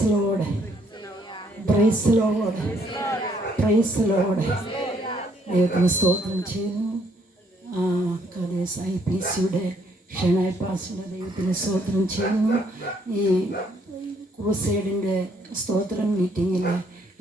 Price lord, praise lord, praise lord. ദൈവത്തിന് സ്തോത്രം ചെയ്യുന്നു. IPCയുടെ ഷെനായ് പാസ്റ്ററുടെ ദൈവത്തിന് സ്തോത്രം ചെയ്യുന്നു. ഈ ക്രൂസൈഡിൻ്റെ സ്തോത്രം മീറ്റിങ്ങിൽ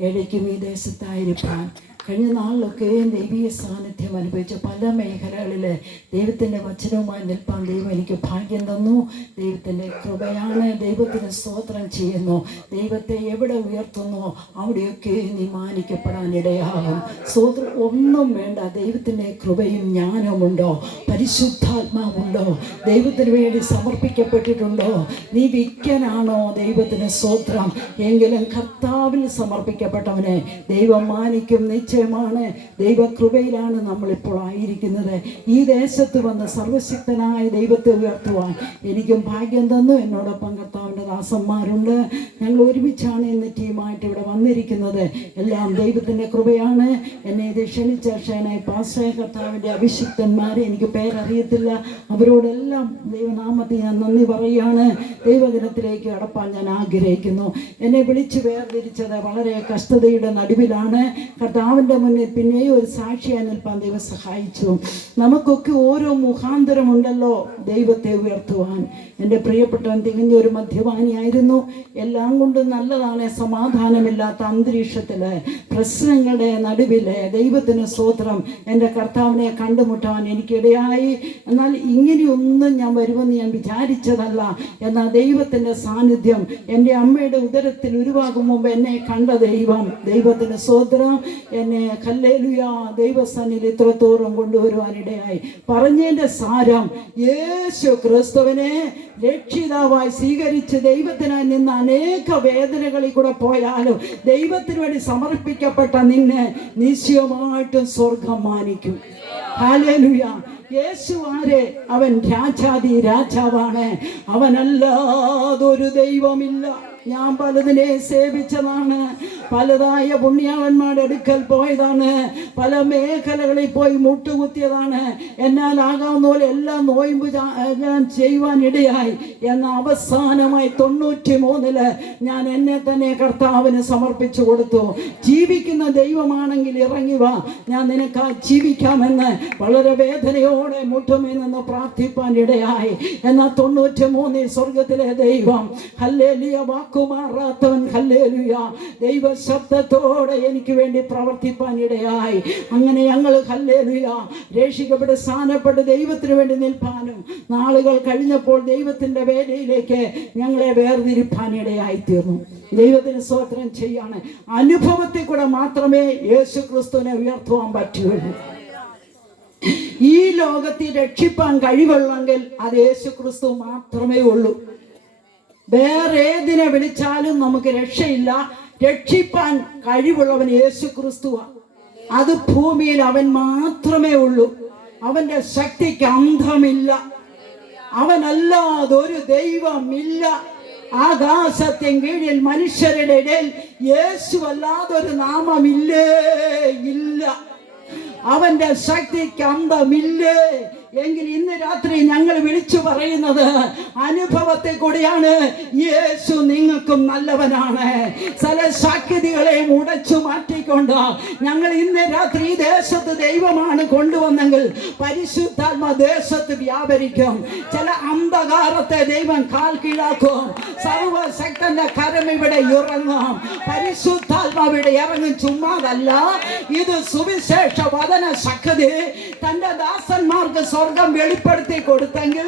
ഇടയ്ക്കും ഈ ദേശത്തായിരിക്കാൻ കഴിഞ്ഞ നാളിലൊക്കെയും ദൈവീയ സാന്നിധ്യം അനുഭവിച്ച പല മേഖലകളിൽ ദൈവത്തിൻ്റെ വചനവുമായി നിൽപ്പാൻ ദൈവം എനിക്ക് ഭാഗ്യം തന്നു. ദൈവത്തിൻ്റെ കൃപയാണ്. ദൈവത്തിന് സ്തോത്രം ചെയ്യുന്നു. ദൈവത്തെ എവിടെ ഉയർത്തുന്നോ അവിടെയൊക്കെ നീ മാനിക്കപ്പെടാനിടയാകും. സ്തോത്രം ഒന്നും വേണ്ട. ദൈവത്തിൻ്റെ കൃപയും ജ്ഞാനവുമുണ്ടോ, പരിശുദ്ധാത്മാവുണ്ടോ, ദൈവത്തിന് വേണ്ടി സമർപ്പിക്കപ്പെട്ടിട്ടുണ്ടോ? നീ വിക്കനാണോ? ദൈവത്തിന് സ്തോത്രം. എങ്കിലും കർത്താവിൽ സമർപ്പിക്കപ്പെട്ടവനെ ദൈവം മാനിക്കും. നിശ്ചയമാണ്. ദൈവകൃപയിലാണ് നമ്മളിപ്പോൾ ആയിരിക്കുന്നത്. ഈ ദേശത്ത് വന്ന് സർവശക്തനായ ദൈവത്തെ ഉയർത്തുവാൻ എനിക്കും ഭാഗ്യം തന്നു. എന്നോടൊപ്പം കർത്താവിൻ്റെ ദാസന്മാരുണ്ട്. ഞങ്ങൾ ഒരുമിച്ചാണ് ഇന്ന് ടീമായിട്ട് ഇവിടെ വന്നിരിക്കുന്നത്. എല്ലാം ദൈവത്തിൻ്റെ കൃപയാണ്. എന്നെ ഇത് ക്ഷണിച്ച ഷെനായ് പാസ്റ്റർ, കർത്താവിൻ്റെ അഭിഷിക്തന്മാരെ, എനിക്ക് പേരറിയത്തില്ല, അവരോടെല്ലാം ദൈവനാമത്തിൽ ഞാൻ നന്ദി പറയുകയാണ്. ദൈവദിനത്തിലേക്ക് കടപ്പാൻ ഞാൻ ആഗ്രഹിക്കുന്നു. എന്നെ വിളിച്ച് വേർതിരിച്ചത് വളരെ കഷ്ടതയുടെ നടുവിലാണ്. കർത്താവിൻ്റെ മുന്നിൽ പിന്നെയും ഒരു സാക്ഷിയായി നിൽപ്പാൻ ദൈവം സഹായിച്ചു. നമുക്കൊക്കെ ഓരോ മുഖാന്തരമുണ്ടല്ലോ ദൈവത്തെ ഉയർത്തുവാൻ. എൻ്റെ പ്രിയപ്പെട്ടവൻ തികഞ്ഞൊരു മദ്യപാനിയായിരുന്നു. എല്ലാം കൊണ്ടും നല്ലതാണ്. സമാധാനമില്ലാത്ത അന്തരീക്ഷത്തിൽ, പ്രശ്നങ്ങളുടെ നടുവിൽ ദൈവത്തിന് സ്തോത്രം എൻ്റെ കർത്താവിനെ കണ്ടുമുട്ടാൻ എനിക്കിടയായി. എന്നാൽ ഇങ്ങനെയൊന്നും ഞാൻ വരുമെന്ന് ഞാൻ വിചാരിച്ചതല്ല. എന്നാൽ ദൈവത്തിൻ്റെ സാന്നിധ്യം എൻ്റെ അമ്മയുടെ ഉദരത്തിൽ ഉരുവാകും മുമ്പ് എന്നെ കണ്ട ദൈവം, ദൈവത്തിന് സ്തോത്രം, എന്നെ ഹല്ലേലൂയ ദൈവസ്ഥാനിൽ ഇത്രത്തോളം കൊണ്ടുവരുവാനിടയായി. പറഞ്ഞതിൻ്റെ സാരം, യേശു ക്രിസ്തുവിനെ രക്ഷിതാവായി സ്വീകരിച്ച് ദൈവത്തിനായി നിന്ന് അനേക വേദനകളിൽ കൂടെ പോയാലും ദൈവത്തിന് വേണ്ടി സമർപ്പിക്കപ്പെട്ട നിന്നെ നിശ്ചയമായിട്ടും സ്വർഗം മാനിക്കും. ഹല്ലേലൂയ. യേശു ആരെ? അവൻ രാജാതി രാജാവാണ്. അവനല്ലാതൊരു ദൈവമില്ല. ഞാൻ പലതിനെ സേവിച്ചതാണ്, പലതായ പുണ്യാളന്മാരുടെ അടുക്കൽ പോയതാണ്, പല മേഖലകളിൽ പോയി മുട്ടുകുത്തിയതാണ്. എന്നാലാകാവുന്ന പോലെ എല്ലാം നോയമ്പ് ഞാൻ ചെയ്യുവാൻ ഇടയായി. എന്നാൽ അവസാനമായി 93 ഞാൻ എന്നെ തന്നെ കർത്താവിന് സമർപ്പിച്ചു കൊടുത്തു. ജീവിക്കുന്ന ദൈവമാണെങ്കിൽ ഇറങ്ങി വാ, ഞാൻ നിനക്ക് ജീവിക്കാമെന്ന് വളരെ വേദനയോടെ മുട്ടുമേ നിന്ന് പ്രാർത്ഥിപ്പാൻ ഇടയായി. എന്നാൽ 93 സ്വർഗത്തിലെ ദൈവം ഹല്ലേലൂയ വാക്കുമാറാത്തവൻ ഹല്ലേലൂയ ദൈവ ശബ്ദത്തോടെ എനിക്ക് വേണ്ടി പ്രവർത്തിപ്പാൻ ഇടയായി. അങ്ങനെ ഞങ്ങൾ ഹല്ലേലൂയ രക്ഷിക്കപ്പെട്ട് സ്ഥാനപ്പെട്ട് ദൈവത്തിന് വേണ്ടി നിൽപ്പാനും നാളുകൾ കഴിഞ്ഞപ്പോൾ ദൈവത്തിൻ്റെ വേലയിലേക്ക് ഞങ്ങളെ വേർതിരിപ്പാൻ ഇടയായി തീർന്നു. ദൈവത്തിന് സ്തോത്രം ചെയ്യാണ്. അനുഭവത്തിൽ കൂടെ മാത്രമേ യേശു ക്രിസ്തുവിനെ ഉയർത്തുവാൻ പറ്റുകയുള്ളൂ. ഈ ലോകത്തിൽ രക്ഷിപ്പാൻ കഴിവുള്ളെങ്കിൽ അത് യേശു ക്രിസ്തു മാത്രമേ ഉള്ളൂ. വേറെ ഏതിനെ വിളിച്ചാലും നമുക്ക് രക്ഷയില്ല. രക്ഷിപ്പാൻ കഴിവുള്ളവൻ യേശു ക്രിസ്തുവാണ്. അത് ഭൂമിയിൽ അവൻ മാത്രമേ ഉള്ളൂ. അവന്റെ ശക്തിക്ക് അന്തമില്ല. അവനല്ലാതൊരു ദൈവമില്ല. ആകാശത്തിൻ കീഴിൽ മനുഷ്യരുടെ ഇടയിൽ യേശു അല്ലാതൊരു നാമമില്ലേ ഇല്ല. അവന്റെ ശക്തിക്ക് അന്തമില്ലേ. എങ്കിൽ ഇന്ന് രാത്രി ഞങ്ങൾ വിളിച്ചു പറയുന്നത് അനുഭവത്തെ കൂടിയാണ്. യേശു നിങ്ങൾക്കും നല്ലവനാണ്. ചില ശക്തികളെ ഉടച്ചു മാറ്റിക്കൊണ്ട് ഞങ്ങൾ ഇന്ന് രാത്രി ഈ ദേശത്ത് ദൈവമാണ് കൊണ്ടുവന്നെങ്കിൽ പരിശുദ്ധാത്മ ദേശത്ത് വ്യാപരിക്കും. ചില അന്ധകാരത്തെ ദൈവം കാൽ കീഴാക്കും. സർവശക്തന്റെ കരം ഇവിടെ ഇറങ്ങും. പരിശുദ്ധാത്മാവിടെ ഇറങ്ങും. ചുമ്മാതല്ല, ഇത് സുവിശേഷ വചന ശക്തി തന്റെ ദാസന്മാർക്ക് സ്വർഗം വെളിപ്പെടുത്തി കൊടുത്തെങ്കിൽ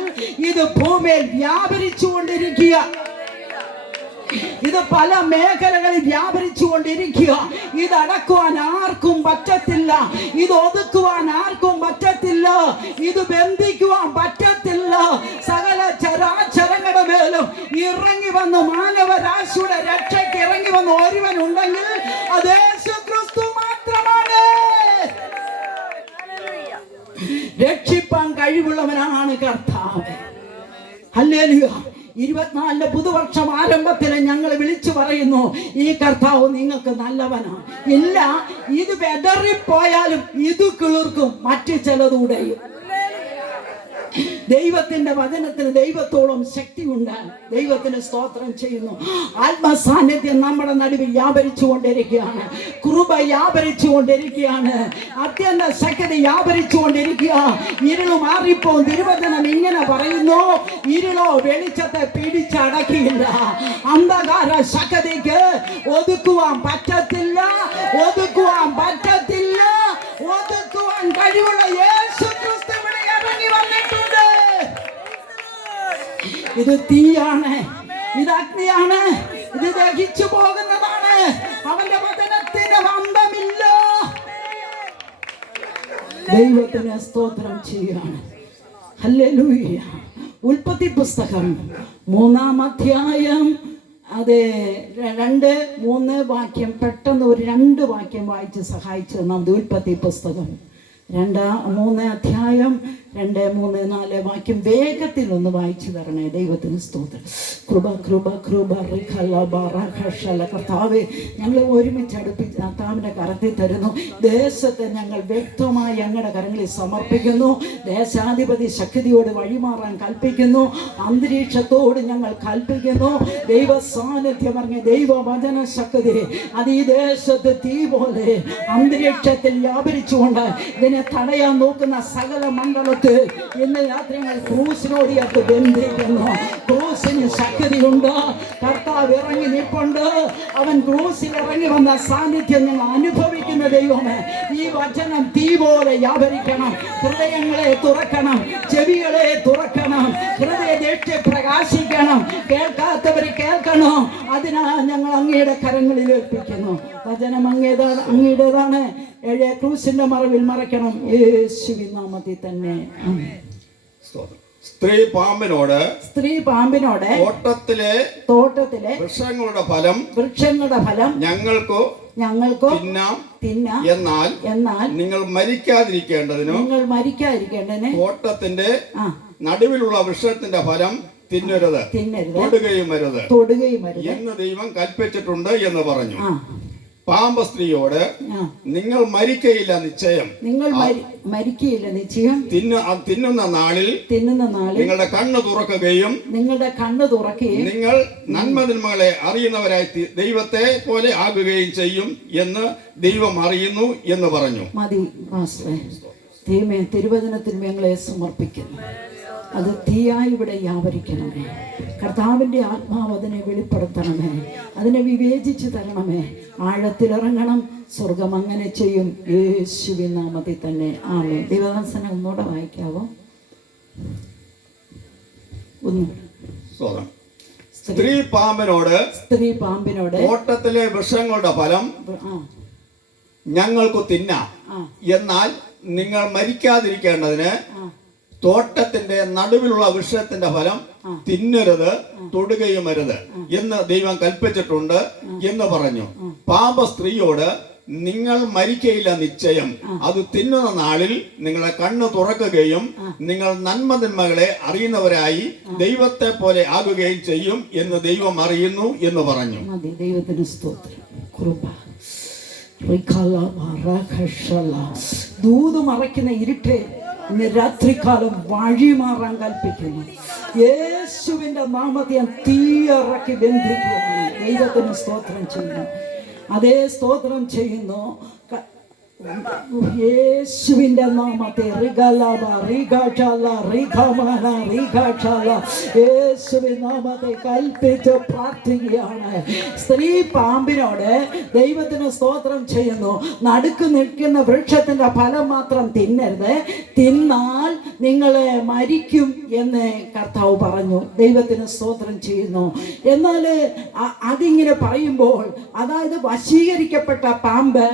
ഇത് ഭൂമിയിൽ വ്യാപരിച്ചു കൊണ്ടിരിക്കുക. ഇത് പല മേഖലകളിൽ വ്യാപരിച്ചു കൊണ്ടിരിക്കുക. ഇത് അടക്കുവാൻ ആർക്കും പറ്റത്തില്ല. ഇത് ഒതുക്കുവാൻ ആർക്കും പറ്റത്തില്ല. ഇത് ബന്ധിക്കുവാൻ പറ്റത്തില്ല. സകല ചരാചരങ്ങളുടെ മേലും ഇറങ്ങി വന്ന് മാനവരാശിയുടെ രക്ഷയ്ക്ക് ഇറങ്ങി വന്ന് ഒരുവനുണ്ടെങ്കിൽ അത് യേശു ക്രിസ്തു മാത്രമാണ്. രക്ഷിപ്പാൻ കഴിവുള്ളവനാണ് കർത്താവ്. ഹല്ലേലൂയ. 24 പുതുവർഷം ആരംഭത്തിൽ ഞങ്ങൾ വിളിച്ചു പറയുന്നു, ഈ കർത്താവ് നിങ്ങൾക്ക് നല്ലവനാണ്. ഇല്ല, ഇത് വെതറിപ്പോയാലും ഇത് കിളിർക്കും, മറ്റു ചിലതുടെയും. ദൈവത്തിന്റെ വചനത്തിന് ദൈവത്തോളം ശക്തിയുണ്ട്. ദൈവത്തിന് സ്തോത്രം ചെയ്യുന്നു. ആത്മസാന്നിധ്യം നമ്മുടെ നടുവിൽ വ്യാപരിച്ചു കൊണ്ടിരിക്കുകയാണ്. കൃപ വ്യാപരിച്ചു കൊണ്ടിരിക്കുകയാണ്. അത്യന്ത ശക്തി വ്യാപരിച്ചു കൊണ്ടിരിക്കുക. ഇരുള് മാറിപ്പോ. തിരുവചനം ഇങ്ങനെ പറയുന്നു, ഇരുളോ വെളിച്ചത്തെ പിടിച്ചടക്കിയില്ല. അന്ധകാര ശക്തിക്ക് ഒതുക്കുവാൻ പറ്റത്തില്ല, ഒതുക്കുവാൻ പറ്റത്തില്ല, ഒതുക്കുവാൻ കഴിവുള്ള യേശു ക്രിസ്തു ഇവിടെ ഇറങ്ങി വന്നിട്ടുണ്ട്. ഇത് തീയാണ്, ഇത് അഗ്നിയാണ്, ഇത് ദഹിച്ചു പോകുന്നതാണ്. അവന്റെ വചനത്തിന് അന്തമില്ല. ദൈവത്തിന് സ്തോത്രം ചെയ്യാണ്. ഹല്ലേലൂയ. ഉൽപ്പത്തി പുസ്തകം 3-ാം അധ്യായം, അതെ 2-3 വാക്യം, പെട്ടെന്ന് ഒരു 2 വാക്യം വായിച്ച് സഹായിച്ചു തന്നാം. ഉൽപ്പത്തി പുസ്തകം 2-3 അധ്യായം 2, 3, 4 വാക്യം വേഗത്തിൽ ഒന്ന് വായിച്ചു തരണേ. ദൈവത്തിന് സ്തോത്രം. കൃപ കൃപ കൃപ കർത്താവേ, ഞങ്ങൾ ഒരുമിച്ച് അടുപ്പിച്ച് കർത്താവിൻ്റെ കരത്തിൽ തരുന്നു. ദേശത്തെ ഞങ്ങൾ വ്യക്തമായി ഞങ്ങളുടെ കരങ്ങളിൽ സമർപ്പിക്കുന്നു. ദേശാധിപതി ശക്തിയോട് വഴിമാറാൻ കൽപ്പിക്കുന്നു. അന്തരീക്ഷത്തോട് ഞങ്ങൾ കൽപ്പിക്കുന്നു. ദൈവ സാന്നിധ്യം പറഞ്ഞ ദൈവവചന ശക്തി അത് ഈ ദേശത്ത് തീ പോലെ അന്തരീക്ഷത്തിൽ വ്യാപരിച്ചുകൊണ്ട് ഇതിനെ തടയാൻ നോക്കുന്ന സകല മണ്ഡലത്തിൽ ഇന്ന് രാത്രി ഞങ്ങൾ ക്രൂസിനോട് ചേർത്ത് ബന്ധിക്കുന്നു. ക്രൂസിന് ശക്തിയുണ്ട്. കർത്താവ് ഇറങ്ങി നിൽപ്പുണ്ട്. അവൻ ക്രൂസിൽ ഇറങ്ങി വന്ന സാന്നിധ്യം ഞങ്ങൾ അനുഭവിക്കുന്ന ദൈവമേ, ഈ വചനം തീ പോലെ വ്യാപരിക്കണം. ഹൃദയങ്ങളെ തുറക്കണം, ചെവികളെ തുറക്കണം, ഹൃദയത്തെ പ്രകാശിക്കണം. കേൾക്കാത്തവർ കേൾക്കണം. അതിനാൽ ഞങ്ങൾ അങ്ങയുടെ കരങ്ങളിൽ ഏൽപ്പിക്കുന്നു. വചനം അങ്ങയുടേതാണ്. ക്രൂസിന്റെ മറവിൽ മറയ്ക്കണം. യേശുവിൻ നാമത്തിൽ തന്നെ. സ്ത്രീ പാമ്പിനോട് തോട്ടത്തിലെ വൃക്ഷങ്ങളുടെ ഫലം ഞങ്ങൾക്കോ തിന്നാം. എന്നാൽ നിങ്ങൾ മരിക്കാതിരിക്കേണ്ടതിന് തോട്ടത്തിന്റെ നടുവിലുള്ള വൃക്ഷത്തിന്റെ ഫലം തിന്നരുത്, തൊടുകയും അരുത് എന്ന് ദൈവം കൽപ്പിച്ചിട്ടുണ്ട് എന്ന് പറഞ്ഞു. പാമ്പ് സ്ത്രീയോട്, നിങ്ങൾ മരിക്കയില്ല നിശ്ചയം, തിന്നുന്ന നാളിൽ നിങ്ങളുടെ കണ്ണ് തുറക്കുകയും നിങ്ങൾ നന്മതിന്മകളെ അറിയുന്നവരായി ദൈവത്തെ പോലെ ആകുകയും ചെയ്യും എന്ന് ദൈവം അറിയുന്നു എന്ന് പറഞ്ഞു. മതി തിരുവചനത്തിൽ ഞങ്ങളെ സമർപ്പിക്കുന്നു. അത് തീയായി ഇവിടെ വ്യാപരിക്കണമേ. കർത്താവിൻ്റെ ആത്മാവ് അതിനെ വെളിപ്പെടുത്തണമേ, അതിനെ വിവേചിച്ച് തരണമേ. ആഴത്തിലിറങ്ങണം. സ്വർഗം അങ്ങനെ ചെയ്യും. യേശുവിൻ നാമത്തിൽ തന്നെ. ആമേൻ. ദൈവദാസനെ ഒന്നുകൂടെ വായിക്കാവോ? സ്ത്രീ പാമ്പിനോട് തോട്ടത്തിലെ വൃക്ഷങ്ങളുടെ ഫലം ഞങ്ങൾക്ക് തിന്നാം. എന്നാൽ നിങ്ങൾ മരിക്കാതിരിക്കേണ്ടതിന് തോട്ടത്തിന്റെ നടുവിലുള്ള വൃക്ഷത്തിന്റെ ഫലം തിന്നരുത്, തൊടുകയും അരുത് എന്ന് ദൈവം കൽപ്പിച്ചിട്ടുണ്ട് എന്ന് പറഞ്ഞു. പാമ്പ് സ്ത്രീയോട്, നിങ്ങൾ മരിക്കയില്ല നിശ്ചയം, അത് തിന്നുന്ന നാളിൽ നിങ്ങളെ കണ്ണ് തുറക്കുകയും നിങ്ങൾ നന്മതിന്മകളെ അറിയുന്നവരായി ദൈവത്തെ പോലെ ആകുകയും ചെയ്യും എന്ന് ദൈവം അറിയുന്നു എന്ന് പറഞ്ഞു. ദൈവത്തിന് സ്തോത്രം. ദൂത് മറയ്ക്കുന്ന ഇരുട്ടെ ഇന്ന് രാത്രികാലം വഴിമാറാൻ കൽപ്പിക്കുന്നു. യേശുവിന്റെ നാമത്തെ ഞാൻ തീയിറക്കി ബന്ധിക്കുന്നു. ദൈവത്തിന് സ്തോത്രം ചെയ്യുന്നു. അതേ സ്തോത്രം ചെയ്യുന്നു. യേശുവിന്റെ നാമത്തെ യേശുവിൻ നാമത്തെ കൽപ്പിച്ച് പ്രാർത്ഥിക്കുകയാണ്. സ്ത്രീ പാമ്പിനോട് ദൈവത്തിന് സ്തോത്രം ചെയ്യുന്നു. നടുക്ക് നിൽക്കുന്ന വൃക്ഷത്തിന്റെ ഫലം മാത്രം തിന്നരുത്, തിന്നാൽ നിങ്ങളെ മരിക്കും എന്ന് കർത്താവ് പറഞ്ഞു. ദൈവത്തിന് സ്തോത്രം ചെയ്യുന്നു. എന്നാൽ അതിങ്ങനെ പറയുമ്പോൾ, അതായത് വശീകരിക്കപ്പെട്ട പാമ്പ്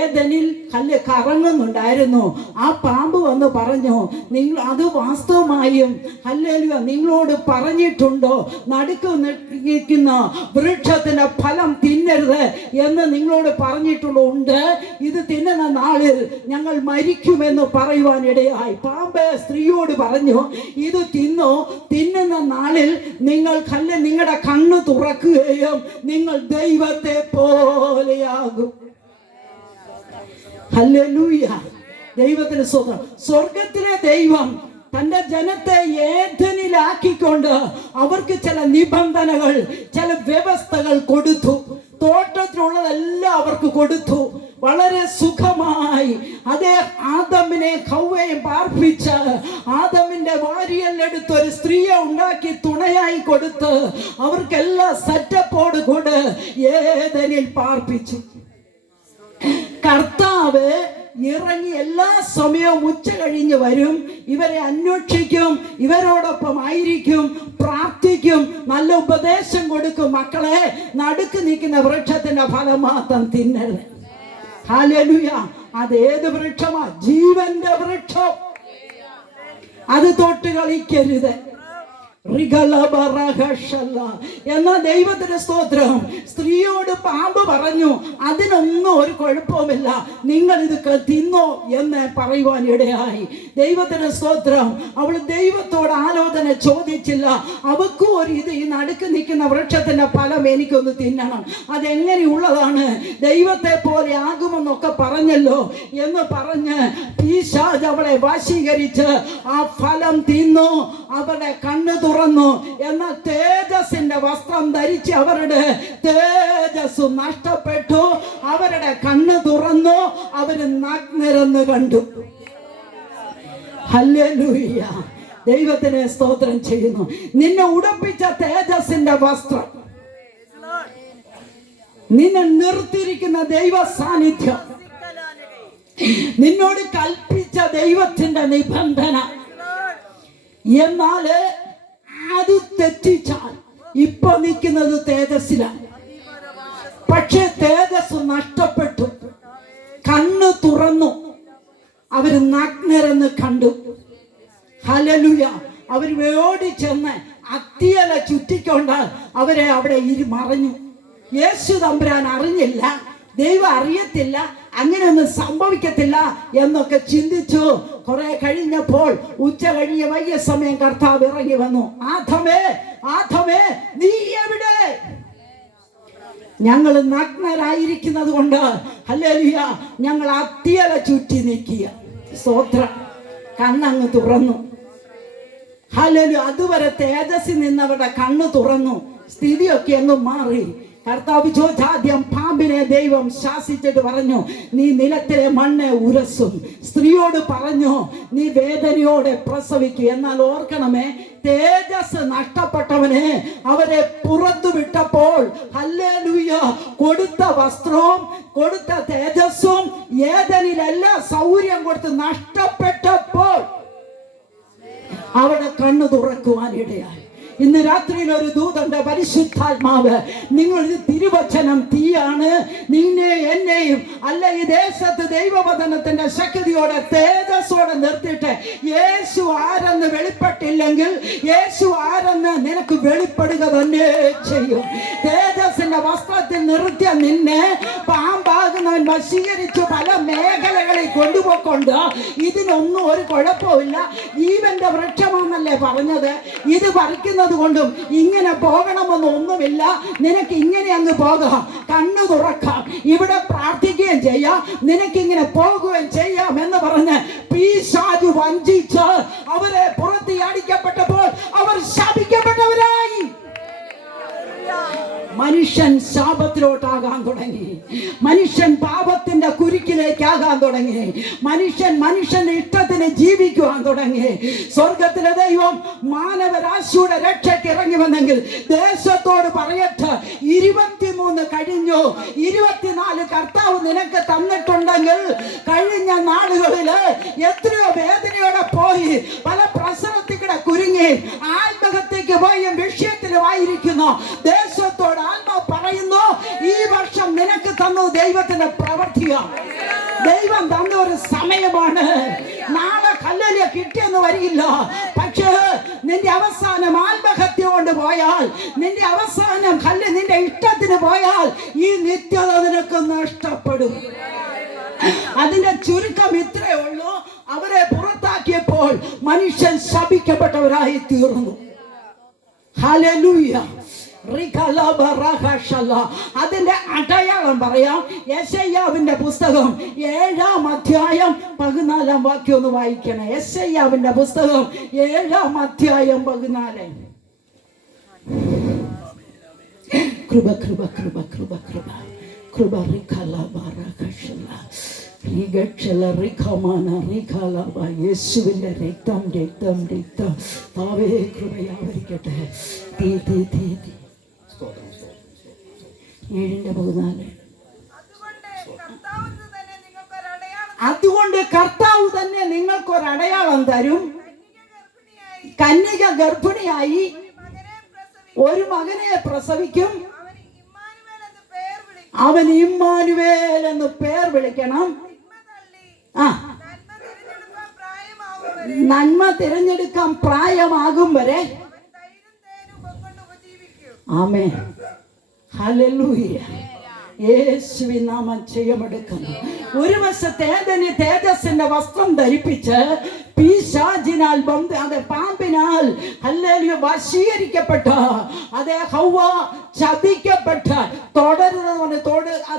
ഏദനിൽ കല്ല് കറങ്ങുന്നുണ്ടായിരുന്നു. ആ പാമ്പ് വന്ന് പറഞ്ഞു, നിങ്ങൾ അത് വാസ്തവമായും ഹല്ലേലൂയ നിങ്ങളോട് പറഞ്ഞിട്ടുണ്ടോ നടുക്ക് നിൽക്കുന്ന വൃക്ഷത്തിന്റെ ഫലം തിന്നരുത് എന്ന് നിങ്ങളോട് പറഞ്ഞിട്ടുണ്ടോ? ഉണ്ട്. ഇത് തിന്നുന്ന നാളിൽ ഞങ്ങൾ മരിക്കുമെന്ന് പറയുവാൻ ഇടയായി. പാമ്പ് സ്ത്രീയോട് പറഞ്ഞു, ഇത് തിന്നുന്ന നാളിൽ നിങ്ങളുടെ കണ്ണ് തുറക്കുകയും നിങ്ങൾ ദൈവത്തെ പോലെയാകും. ഹല്ലേലൂയ. ദൈവത്തിന് സ്തോത്രം. സ്വർഗത്തിലെ ദൈവം തന്റെ ജനത്തെ ഏഥനിലാക്കിക്കൊണ്ട് അവർക്ക് ചില നിബന്ധനകൾ, ചില വ്യവസ്ഥകൾ കൊടുത്തു. തോട്ടത്തിലുള്ളതെല്ലാം അവർക്ക് കൊടുത്തു. വളരെ സുഖമായി അതേ ആദമിനെ ഹവ്വയും പാർപ്പിച്ച് ആദമിന്റെ വാരിയെല്ലെടുത്ത് ഒരു സ്ത്രീയെ ഉണ്ടാക്കി തുണയായി കൊടുത്ത് അവർക്കെല്ലാം സെറ്റപ്പോട് കൂടെ ഏദനിൽ പാർപ്പിച്ചു. കർത്താവ് ഇറങ്ങി എല്ലാ സമയവും ഉച്ച കഴിഞ്ഞ് വരും, ഇവരെ അന്വേഷിക്കും, ഇവരോടൊപ്പം ആയിരിക്കും, പ്രാർത്ഥിക്കും, നല്ല ഉപദേശം കൊടുക്കും. മക്കളെ, നടുക്ക് നിൽക്കുന്ന വൃക്ഷത്തിന്റെ ഫലം മാത്രം തിന്നരുത്. ഹല്ലേലൂയ. അതേത് വൃക്ഷമാ? ജീവന്റെ വൃക്ഷം. അത് തൊട്ട് കളിക്കരുത്. എന്നാ ദൈവത്തിന്റെ സ്തോത്രം. സ്ത്രീയോട് പാമ്പ് പറഞ്ഞു, അതിനൊന്നും ഒരു കുഴപ്പവുമില്ല, നിങ്ങൾ ഇത് തിന്നോ എന്ന് പറയുവാൻ ഇടയായി. ദൈവത്തിന്റെ സ്തോത്രം. അവൾ ദൈവത്തോട് ആലോചന ചോദിച്ചില്ല. അവക്കും ഒരു ഇത്, ഈ നടുക്ക് നിൽക്കുന്ന വൃക്ഷത്തിന്റെ ഫലം എനിക്കൊന്ന് തിന്നണം, അതെങ്ങനെയുള്ളതാണ്, ദൈവത്തെ പോലെ ആകുമെന്നൊക്കെ പറഞ്ഞല്ലോ എന്ന് പറഞ്ഞ് പിശാച് അവളെ വശീകരിച്ച് ആ ഫലം തിന്നു. അവരുടെ കണ്ണ് തുറന്നു. എന്നാൽ തേജസ്സിന്റെ വസ്ത്രം ധരിച്ച് അവരുടെ തേജസ് നഷ്ടപ്പെട്ടു. അവരുടെ കണ്ണ് തുറന്നു. അവര് നഗ്നരെന്ന് കണ്ടു. ഹല്ലേലൂയ. ദൈവത്തിനെ സ്തോത്രം ചെയ്യുന്നു. നിന്നെ ഉടുപ്പിച്ച തേജസ്സിന്റെ വസ്ത്രം, നിന്നെ നിർത്തിയിരിക്കുന്ന ദൈവ സാന്നിധ്യം, നിന്നോട് കൽപ്പിച്ച ദൈവത്തിന്റെ നിബന്ധന, എന്നാല് അത് തെറ്റിച്ചാൽ ഇപ്പൊ നിൽക്കുന്നത് തേജസ്സിലാണ്. പക്ഷെ തേജസ് നഷ്ടപ്പെട്ടു. കണ്ണ് തുറന്നു. അവര് നഗ്നരെന്ന് കണ്ടു. ഹല്ലേലൂയ. അവര് ഓടി ചെന്ന് അത്തിയല ചുറ്റിക്കൊണ്ട് അവരെ അവിടെ മറഞ്ഞു. യേശു തമ്പുരാൻ അറിഞ്ഞില്ല, ദൈവം അറിയത്തില്ല, അങ്ങനെയൊന്നും സംഭവിക്കത്തില്ല എന്നൊക്കെ ചിന്തിച്ചു. കുറെ കഴിഞ്ഞപ്പോൾ ഉച്ച കഴിഞ്ഞ വൈകിയ സമയം കർത്താവ് ഇറങ്ങി വന്നു. ആദമേ, ആദമേ, നീ എവിടെ? ഞങ്ങൾ നഗ്നരായിരിക്കുന്നത് കൊണ്ട് ഹല്ലേലൂയ ഞങ്ങൾ അത്തിയല ചുറ്റി നിൽക്കുക. സ്തോത്രം. കണ്ണങ്ങ് തുറന്നു. ഹല്ലേലൂയ. അതുവരെ തേജസ്സിൽ നിന്നവരുടെ കണ്ണ് തുറന്നു. സ്ഥിതിയൊക്കെ അങ്ങ് മാറി. കർത്താവ് ചോദിച്ചാദ്യം പാമ്പിനെ ദൈവം ശാസിച്ചിട്ട് പറഞ്ഞു, നീ നിലത്തിലെ മണ്ണ് ഉരസും. സ്ത്രീയോട് പറഞ്ഞു, നീ വേദനയോടെ പ്രസവിക്കും. എന്നാൽ ഓർക്കണമേ, തേജസ് നഷ്ടപ്പെട്ടവനെ അവരെ പുറത്തു വിട്ടപ്പോൾ ഹല്ലേലൂയ കൊടുത്ത വസ്ത്രവും കൊടുത്ത തേജസ്സും ഏദനിലെല്ലാം സൗകര്യം കൊടുത്ത് നഷ്ടപ്പെട്ടപ്പോൾ അവിടെ കണ്ണു തുറക്കുവാനിടയായി. ഇന്ന് രാത്രിയിൽ ഒരു ദൂതന്റെ പരിശുദ്ധാത്മാവ്, നിങ്ങൾ തിരുവചനം തീയാണ്, നിന്നെ എന്നെയും അല്ല ഈ ദേശത്ത് ദൈവവചനത്തിന്റെ ശക്തിയോടെ തേജസ്സോടെ നിർത്തിയിട്ട് യേശു ആരെന്ന് വെളിപ്പെട്ടില്ലെങ്കിൽ യേശു ആരെന്ന് നിനക്ക് വെളിപ്പെടുക തന്നെ ചെയ്യും. തേജസ്സിന്റെ വസ്ത്രത്തിൽ നിർത്തിയ നിന്നെ പാമ്പാകുന്നവൻ വശീകരിച്ചു പല മേഖലകളിൽ കൊണ്ടുപോയിക്കൊണ്ട് ഇതിനൊന്നും ഒരു കുഴപ്പമില്ല, ജീവന്റെ വൃക്ഷമാണെന്നല്ലേ പറഞ്ഞത്. ഇത് പറിക്കുന്നത് കൊണ്ടും ഇങ്ങനെ പോകണമെന്നൊന്നുമില്ല, നിനക്ക് ഇങ്ങനെ അങ്ങ് പോകാം, കണ്ണു തുറക്കാം, ഇവിടെ പ്രാർത്ഥിക്കുകയും ചെയ്യാം, നിനക്കിങ്ങനെ പോകുകയും ചെയ്യാം എന്ന് പറഞ്ഞ് പിശാച് വഞ്ചിച്ച് അവരെ പുറത്തിയാടിക്കപ്പെട്ടപ്പോൾ അവർ ശപിക്കപ്പെട്ടവരായി. മനുഷ്യൻ ശാപത്തിലോട്ടാകാൻ തുടങ്ങി. മനുഷ്യൻ പാപത്തിന്റെ കുരുക്കിലേക്കാകാൻ തുടങ്ങി. മനുഷ്യന്റെ ഇഷ്ടത്തിന് ജീവിക്കുവാൻ തുടങ്ങി. സ്വർഗത്തിലെ ദൈവം മാനവരാശിയുടെ രക്ഷയ്ക്ക് ഇറങ്ങി വന്നെങ്കിൽ ദേശത്തോട് പറയട്ടെ, 23 കഴിഞ്ഞു, 24 കർത്താവ് നിനക്ക് തന്നിട്ടുണ്ടെങ്കിൽ കഴിഞ്ഞ നാളുകളില് എത്രയോ വേദനയോടെ പോയി, പല പ്രസവത്തിൽ കൂടെ കുരുങ്ങി ആത്മഹത്യക്ക് പോയി വിഷയത്തിലുമായിരിക്കുന്നു. ദേശത്തോട് ആത്മാ പറയുന്നു, ഈ വർഷം നിനക്ക് തന്നു ദൈവത്തിന്റെ പ്രവർത്തിയാണ്. ദൈവം തന്ന ഒരു സമയമാണ്. നാളെ കല്ലില് കിട്ടിയെന്ന് വരില്ല. പക്ഷേ നിന്റെ അവസാനം ആത്മഹത്യ കൊണ്ട് പോയാൽ, നിന്റെ അവസാനം കല്ല് നിന്റെ ഇഷ്ടത്തിന് പോയാൽ ഈ നിത്യത നിനക്ക് നഷ്ടപ്പെടും. അതിന്റെ ചുരുക്കം ഇത്രയേ ഉള്ളൂ. അവരെ പുറത്താക്കിയപ്പോൾ മനുഷ്യൻ ശപിക്കപ്പെട്ടവരായി തീർന്നു. ഹല്ലേലൂയ. അതിന്റെ അടയാളം പറയാം. യെശയ്യാവിന്റെ പുസ്തകം 7-ാം അധ്യായം 14-ാം വാക്യം ഒന്ന് വായിക്കണേ. യെശയ്യാവിന്റെ പുസ്തകം 7-ാം അധ്യായം 14. കൃപ കൃപ കൃപ കൃപ കൃപ കൃപ യേശുവിന്റെ രക്തം രക്തം രക്തം താവേ കൃപയാവരിക്കട്ടെ. തീ തീ തീ തീ 7:14. അതുകൊണ്ട് കർത്താവ് തന്നെ നിങ്ങൾക്കൊരടയാളം തരും. കന്യക ഗർഭിണിയായി ഒരു മകനെ പ്രസവിക്കും. അവൻ ഇമ്മാനുവേൽ എന്ന് പേർ വിളിക്കണം. നന്മ തിരഞ്ഞെടുക്കാൻ പ്രായമാകും വരെ. ആമേൻ. ഹല്ലേലൂയ. യേശുവിൻ നാമം ജയമെടുക്കുന്നു. ഒരു വശത്തെ തേജസ്സിന്റെ വസ്ത്രം ധരിപ്പിച്ച് പിശാചിനാൽ പാമ്പിനാൽ ഹല്ലേലൂയ വശീകരിക്കപ്പെട്ട അതേ ഹൗവ ചതിക്കപ്പെട്ട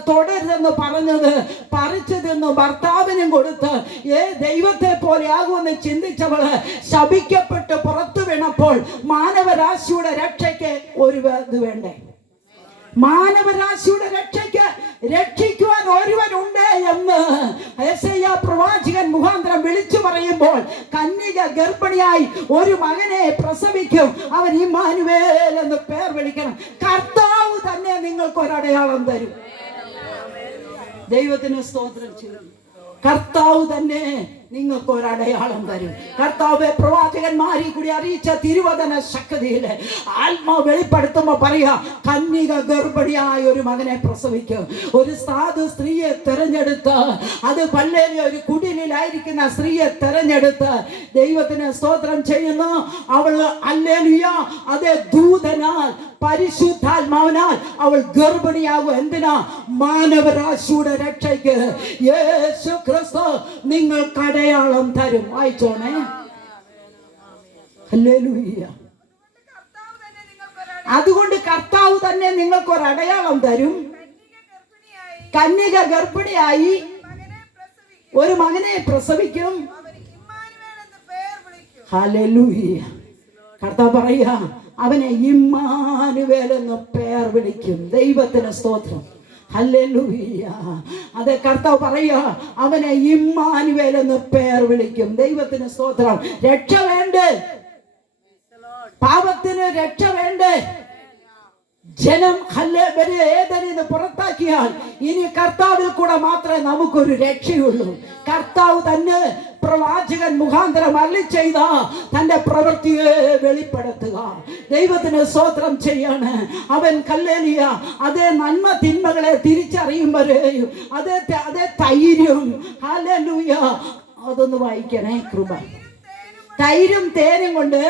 തുടരുതെന്ന് പറഞ്ഞത് പറിച്ചു തിന്നു ഭർത്താവിനും കൊടുത്ത് ദൈവത്തെ പോലെ ആകുമെന്ന് ചിന്തിച്ചവള് ശപിക്കപ്പെട്ട് പുറത്തു വീണപ്പോൾ മാനവരാശിയുടെ രക്ഷയ്ക്ക് ഒരു ഇത് വേണ്ടേ? മാനവരാശിയുടെ രക്ഷയ്ക്ക് രക്ഷിക്കുവാൻ ഒരുവനുണ്ട് എന്ന് യെശയ്യാ പ്രവാചകൻ മുഖാന്തരം വിളിച്ചു പറയുമ്പോൾ കന്യക ഗർഭിണിയായി ഒരു മകനെ പ്രസവിക്കും. അവൻ ഇമ്മാനുവേൽ എന്ന് പേർ വിളിക്കണം. കർത്താവ് തന്നെ നിങ്ങൾക്കൊരടയാളം തരും. ദൈവത്തിന് സ്തോത്രം ചെയ്യുന്നു. കർത്താവ് തന്നെ നിങ്ങൾക്കൊരടയാളം തരും. കർത്താവ് പ്രവാചകന്മാരിൽ കൂടി അറിയിച്ച തിരുവചന ശക്തിയില് ആത്മാ വെളിപ്പെടുത്തുമ്പോ പറയാ കന്യക ഗർഭിണിയായ ഒരു മകനെ പ്രസവിക്കും. ഒരു സാധു സ്ത്രീയെ തെരഞ്ഞെടുത്ത് അത് പള്ളിയിലെ ഒരു കുടിലായിരിക്കുന്ന സ്ത്രീയെ തെരഞ്ഞെടുത്ത് ദൈവത്തിന് സ്തോത്രം ചെയ്യുന്നു. അവൾ ഹല്ലേലൂയ അതേ ദൂതനാൽ പരിശുദ്ധാത്മാവിനാൽ അവൾ ഗർഭിണിയാകും. എന്തിനാ? മാനവരാശിയുടെ രക്ഷയ്ക്ക് യേശു ക്രിസ്തു നിങ്ങൾക്ക് അടയാളം തരും. വായിച്ചോണേ. ഹല്ലേലൂയ. അതുകൊണ്ട് കർത്താവ് തന്നെ നിങ്ങൾക്കൊരു അടയാളം തരും. കന്യക ഗർഭിണിയായി ഒരു മകനെ പ്രസവിക്കും. ഹല്ലേലൂയ. കർത്താവ് പറയാ അവനെ ഇമ്മാനുവേൽ എന്ന് പേർ വിളിക്കും. ദൈവത്തിന് സ്തോത്രം. ഹല്ലേലൂയ. അതെ, കർത്താവ് പറയാ അവനെ ഇമ്മാനുവേൽ എന്ന് പേർ വിളിക്കും. ദൈവത്തിന് സ്തോത്രം. രക്ഷ വേണ്ടേ? പാപത്തിന് രക്ഷ വേണ്ടേ? ജനം ഏതെന്ന് പുറത്താക്കിയാൽ ഇനി കർത്താവിൽ കൂടെ മാത്രമേ നമുക്കൊരു രക്ഷയുള്ളൂ. കർത്താവ് തന്നെ പ്രവാചകൻ മുഖാന്തരം അരുളി ചെയ്ത തന്റെ പ്രവൃത്തിയെ വെളിപ്പെടുത്തുക. ദൈവത്തിന് സ്തോത്രം ചെയ്യാണ്. അവൻ ഹല്ലേലൂയ അതേ നന്മ തിന്മകളെ തിരിച്ചറിയുമ്പോഴേയും അതേ ധൈര്യം. ഹല്ലേലൂയ. അതൊന്ന് വായിക്കണേ. കൃപ തൈരും തേനും കൊണ്ട്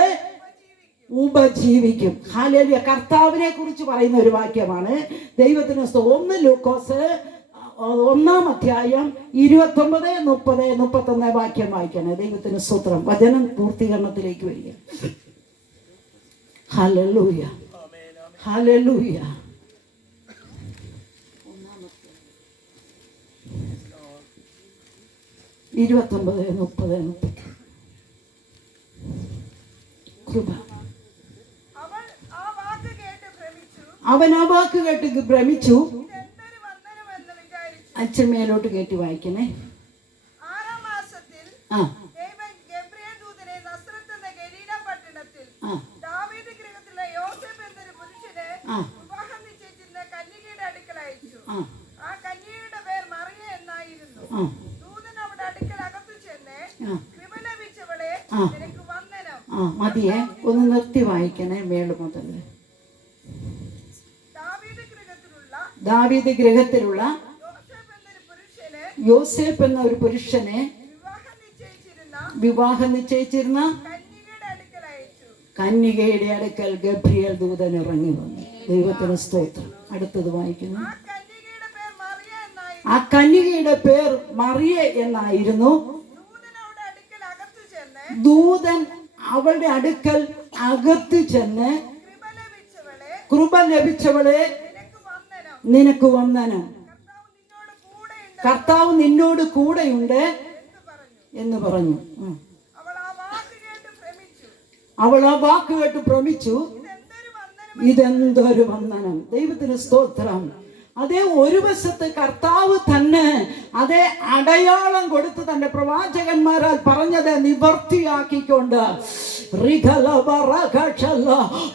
ഉപജീവിക്കും. ഹല്ലേലൂയ. കർത്താവിനെ കുറിച്ച് പറയുന്ന ഒരു വാക്യമാണ്. ദൈവത്തിന് 1 ലൂക്കോസ് 1-ാം അധ്യായം 29, 30, 31 വാക്യം വായിക്കണേ. ദൈവത്തിന് സ്തോത്രം. വചനം പൂർത്തീകരണത്തിലേക്ക് വരിക. ഹല്ലേലൂയ. ഹല്ലേലൂയ. 29, 30, 30. കൃപ. അവൻ ആ വാക്ക് കേട്ട് ഭ്രമിച്ചു. അച്ഛൻ മേലോട്ട് കയറ്റി വായിക്കണേ. മതിയെ ഒന്ന് നിർത്തി വായിക്കണേ. മേള് മുതൽ ദാവീദ് ഗൃഹത്തിലുള്ള യോസേഫ് എന്ന ഒരു പുരുഷനെ വിവാഹം നിശ്ചയിച്ചിരുന്ന കന്യകയുടെ അടുക്കൽ ഗബ്രിയേൽ ദൂതൻ ഇറങ്ങി വന്നു. ദൈവത്തിന് സ്തോത്രം. അടുത്തത് വായിക്കുന്നു. ആ കന്യകയുടെ പേർ മറിയ എന്നായിരുന്നു. ദൂതൻ അവളുടെ അടുക്കൽ അകത്ത് ചെന്ന് കൃപ ലഭിച്ചവളെ നിനക്ക് വന്ദനം. കർത്താവ് നിന്നോട് കൂടെയുണ്ട് എന്ന് പറഞ്ഞു. അവൾ ആ വാക്ക് കേട്ട് ഭ്രമിച്ചു. ഇതെന്തൊരു വന്ദനം! ദൈവത്തിന് സ്തോത്രം. അതേ ഒരു വശത്ത് കർത്താവ് തന്നെ അതേ അടയാളം കൊടുത്ത് തന്റെ പ്രവാചകന്മാരാൽ പറഞ്ഞത് നിവർത്തിയാക്കിക്കൊണ്ട്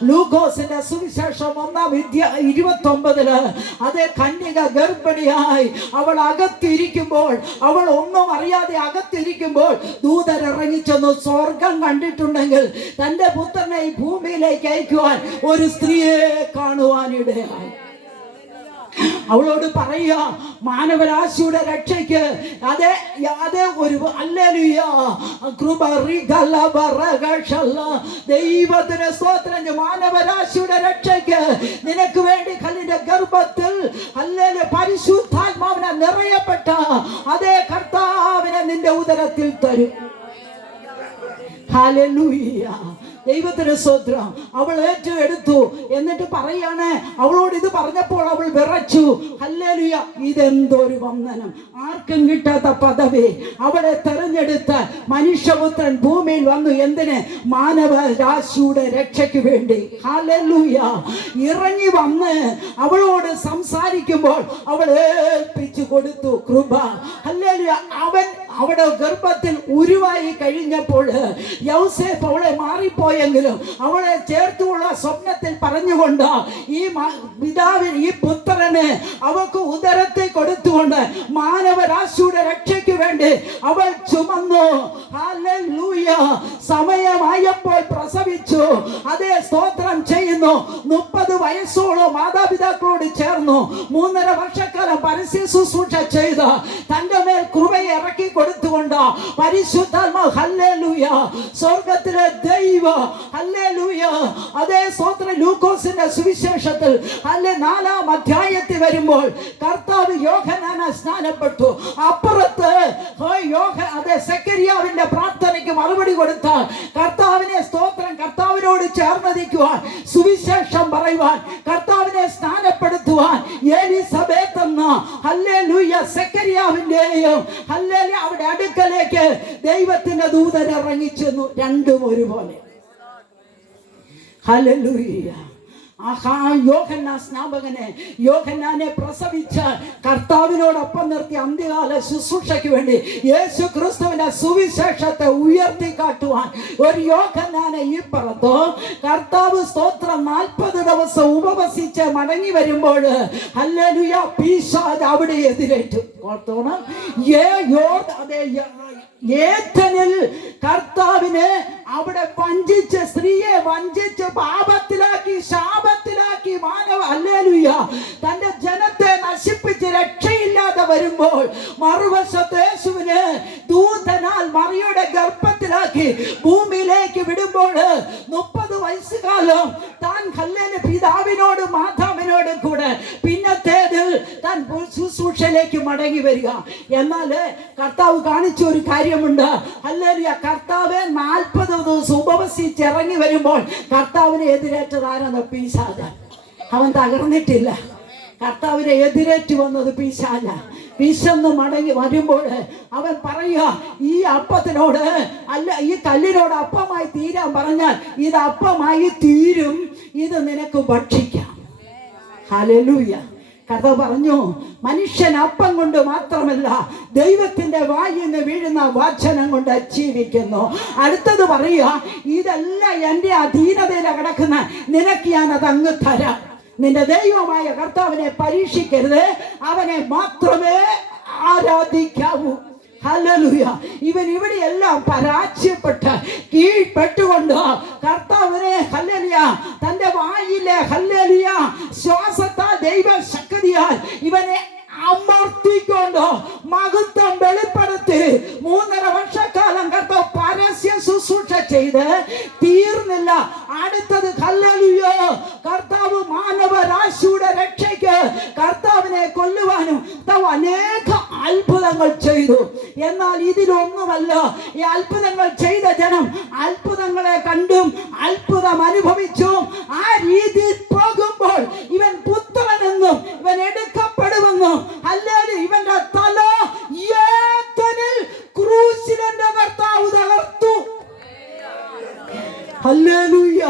ലൂക്കോസിന്റെ സുവിശേഷം 1:29 അതേ കന്യക ഗർഭിണിയായി അവൾ അകത്തിരിക്കുമ്പോൾ, അവൾ ഒന്നും അറിയാതെ അകത്തിരിക്കുമ്പോൾ ദൂതരിറങ്ങിച്ചെന്ന് സ്വർഗം കണ്ടിട്ടുണ്ടെങ്കിൽ തന്റെ പുത്രനെ ഈ ഭൂമിയിലേക്ക് അയക്കുവാൻ ഒരു സ്ത്രീയെ കാണുവാനിടയായി. അവളോട് പറയുക, മാനവരാശിയുടെ രക്ഷയ്ക്ക് അതേ ഒരു ഹല്ലേലൂയ കൃപ. ദൈവത്തിന് സ്തോത്രം. മാനവരാശിയുടെ രക്ഷയ്ക്ക് നിനക്ക് വേണ്ടി കല്ലിന്റെ ഗർഭത്തിൽ ഹല്ലേലൂയ പരിശുദ്ധാത്മാവിനെ നിറയപ്പെട്ട അതേ കർത്താവിനെ നിന്റെ ഉദരത്തിൽ തരും. ഹല്ലേലൂയ. ദൈവത്തിന് സ്തോത്രം. അവൾ ഏറ്റെടുത്തു. എന്നിട്ട് പറയാണ്, അവളോട് ഇത് പറഞ്ഞപ്പോൾ അവൾ വിറച്ചു. ഹല്ലേലൂയ, ഇതെന്തൊരു വന്ദനം! ആർക്കും കിട്ടാത്ത പദവി അവളെ തെരഞ്ഞെടുത്ത മനുഷ്യപുത്രൻ ഭൂമിയിൽ വന്നു. എന്തിന്? മാനവരാശിയുടെ രക്ഷയ്ക്ക് വേണ്ടി. ഹല്ലേലൂയ. ഇറങ്ങി വന്ന് അവളോട് സംസാരിക്കുമ്പോൾ അവൾ ഏൽപ്പിച്ചു കൊടുത്തു കൃപ. ഹല്ലേലൂയ. അവൻ അവിടെ ഗർഭത്തിൽ ഉരുവായി കഴിഞ്ഞപ്പോൾ യൗസേപ്പ് അവളെ മാറിപ്പോയെങ്കിലും അവളെ ചേർത്തുള്ള സ്വപ്നത്തിൽ പറഞ്ഞുകൊണ്ട് ഈ പിതാവിന്, ഈ പുത്രന് അവൾക്ക് ഉദരത്തെ കൊടുത്തുകൊണ്ട് മാനവരാശിയുടെ രക്ഷയ്ക്ക് വേണ്ടി അവൾ ചുമന്നു. ഹല്ലേലൂയ. സമയമായപ്പോൾ പ്രസവിച്ചു. അതേ സ്തോത്രം ചെയ്യുന്നു. 30 വയസ്സോളം മാതാപിതാക്കളോട് ചേർന്നു 3.5 വർഷക്കാലം പരസ്യ ശുശ്രൂഷ ചെയ്ത് തന്റെ മേൽ കൃപയെ ഇറക്കി കൊടുത്തുകൊണ്ട് പരിശുദ്ധാത്മാവ് ഹല്ലേലൂയ സ്വർഗത്തിലെ ദൈവ ഹല്ലേലൂയ അതേ സ്തോത്രം. ലൂക്കോസിന്റെ സുവിശേഷത്തിൽ 4-ാം അധ്യായത്തിൽ വരുമ്പോൾ കർത്താവ് യോഹന്നാനെ സ്നാനപ്പെട്ടു. അപ്പുറത്ത് അതേ സെക്കരിയാവിന്റെ പ്രാർത്ഥനയ്ക്ക് മറുപടി കൊടുത്ത കർത്താവിനെ സ്തോത്രം, കർത്താവിനോട് ചേർന്നതിക്കുവാൻ, സുവിശേഷം പറയുവാൻ, കർത്താവിനെ സ്നാനപ്പെടുത്തുവാൻ എലിസബേത്ത് എന്ന ഹല്ലേലൂയ സെക്കരിയാവിന്റെയും ഹല്ലേലൂയ അവിടെ അടുക്കലേക്ക് ദൈവത്തിന്റെ ദൂതൻ ഇറങ്ങിച്ചെന്നു. രണ്ടും ഒരുപോലെ. ഹല്ലേലൂയ. യോഹന്നാനെ പ്രസവിച്ച കർത്താവിനോടൊപ്പം നിർത്തി അന്ത്യകാല ശുശ്രൂഷയ്ക്ക് വേണ്ടി യേശു ക്രിസ്തുവിന്റെ സുവിശേഷത്തെ ഉയർത്തി കാട്ടുവാൻ ഒരു യോഹന്നാനെ ഈ പുറത്തോ കർത്താവ് സ്തോത്രം 40 ദിവസം ഉപവസിച്ച് മടങ്ങി വരുമ്പോൾ ഹല്ലേലൂയ പിശാച് അവിടെ എതിരേറ്റു. ഓർത്തോണം, ഏഥനിൽ കർത്താവിനെ അവിടെ വഞ്ചിച്ച്, സ്ത്രീയെ വഞ്ചിച്ച് പാപത്തിലാക്കി, ശാപത്തിലാക്കി മാനവ ഹല്ലേലൂയ തന്റെ ജനത്തെ നശിപ്പിച്ച് രക്ഷയില്ലാതെ വരുമ്പോൾ മറുവശത്ത് യേശുവിനെ ദൂതനാൽ മറിയുടെ ഗർഭത്തിലാക്കി ഭൂമിയിലേക്ക് വിടുമ്പോൾ 30 വയസ്സുകാലം താൻ ഹല്ലേലൂയ പിതാവിനോട് മാതാവിനോടും കൂടെ പിന്നത്തേതിൽ താൻ ശുശ്രൂഷയിലേക്ക് മടങ്ങി വരിക. എന്നാൽ കർത്താവ് കാണിച്ച ഒരു കാര്യമുണ്ട്. ഹല്ലേലൂയ. കർത്താവ് 40 ദിവസം ഉപവസിച്ച് ഇറങ്ങി വരുമ്പോൾ കർത്താവിനെ എതിരേറ്റതാരെന്ന് പിശാച്. അവൻ തകർന്നിട്ടില്ല. കർത്താവിനെ എതിരേറ്റ് വന്നത് പിശാച. വിശന്ന് മടങ്ങി വരുമ്പോൾ അവൻ പറയുക, ഈ അപ്പത്തിനോട് അല്ല, ഈ കല്ലിനോട് അപ്പമായി തീരാൻ പറഞ്ഞാൽ ഇത് അപ്പമായി തീരും, ഇത് നിനക്ക് ഭക്ഷിക്കാം. ഹല്ലേലൂയ. കർത്താവ് പറഞ്ഞു, മനുഷ്യൻ അപ്പം കൊണ്ട് മാത്രമല്ല ദൈവത്തിന്റെ വായിൽ നിന്ന് വീഴുന്ന വചനം കൊണ്ട് ജീവിക്കുന്നു. അടുത്തത് പറയുക, ഇതെല്ലാം എൻ്റെ അധീനതയിലാണ് കിടക്കുന്ന, നിനക്ക് ഞാനത് അങ്ങ് തരാം. നിന്റെ ദൈവമായ കർത്താവിനെ പരീക്ഷിക്കരുത്, അവനെ മാത്രമേ ആരാധിക്കാവൂ. ഹല്ലേലൂയ. ഇവൻ ഇവിടെയെല്ലാം പരാജയപ്പെട്ട് കീഴ്പ്പെട്ടുകൊണ്ട് കർത്താവിനെ ഹല്ലേലൂയ തന്റെ വായിലെ ഹല്ലേലൂയ ശ്വാസത്താൽ ദൈവശക്തിയാൽ ഇവനെ അമർത്തിക്കൊണ്ട് മഹത്വം വെളിപ്പെടുത്തി 3.5 വർഷക്കാലം കർത്താവ് പരസ്യ ശുശ്രൂഷ ചെയ്ത് തീർന്നില്ല. അടുത്തത് ഹല്ലേലൂയ കർത്താവ് മാനവരാശിയുടെ രക്ഷയ്ക്ക് കർത്താവിനെ കൊല്ലുവാനും അനേക അത്ഭുതങ്ങൾ ചെയ്തു. എന്നാൽ ഇതിലൊന്നുമല്ല ഈ അത്ഭുതങ്ങൾ ചെയ്ത ജനം അത്ഭുതങ്ങളെ കണ്ടും അത്ഭുതം അനുഭവിച്ചും ആ രീതിയിൽ പോകുമ്പോൾ ഇവൻ പുത്രനെന്നും ഇവൻ എടുക്കപ്പെടുമെന്നും അല്ലെങ്കിൽ ഇവന്റെ തല ഏതനിൽ ക്രൂശിൽ എന്റെ കർത്താവ് തകർത്തു. ഹല്ലേലൂയ.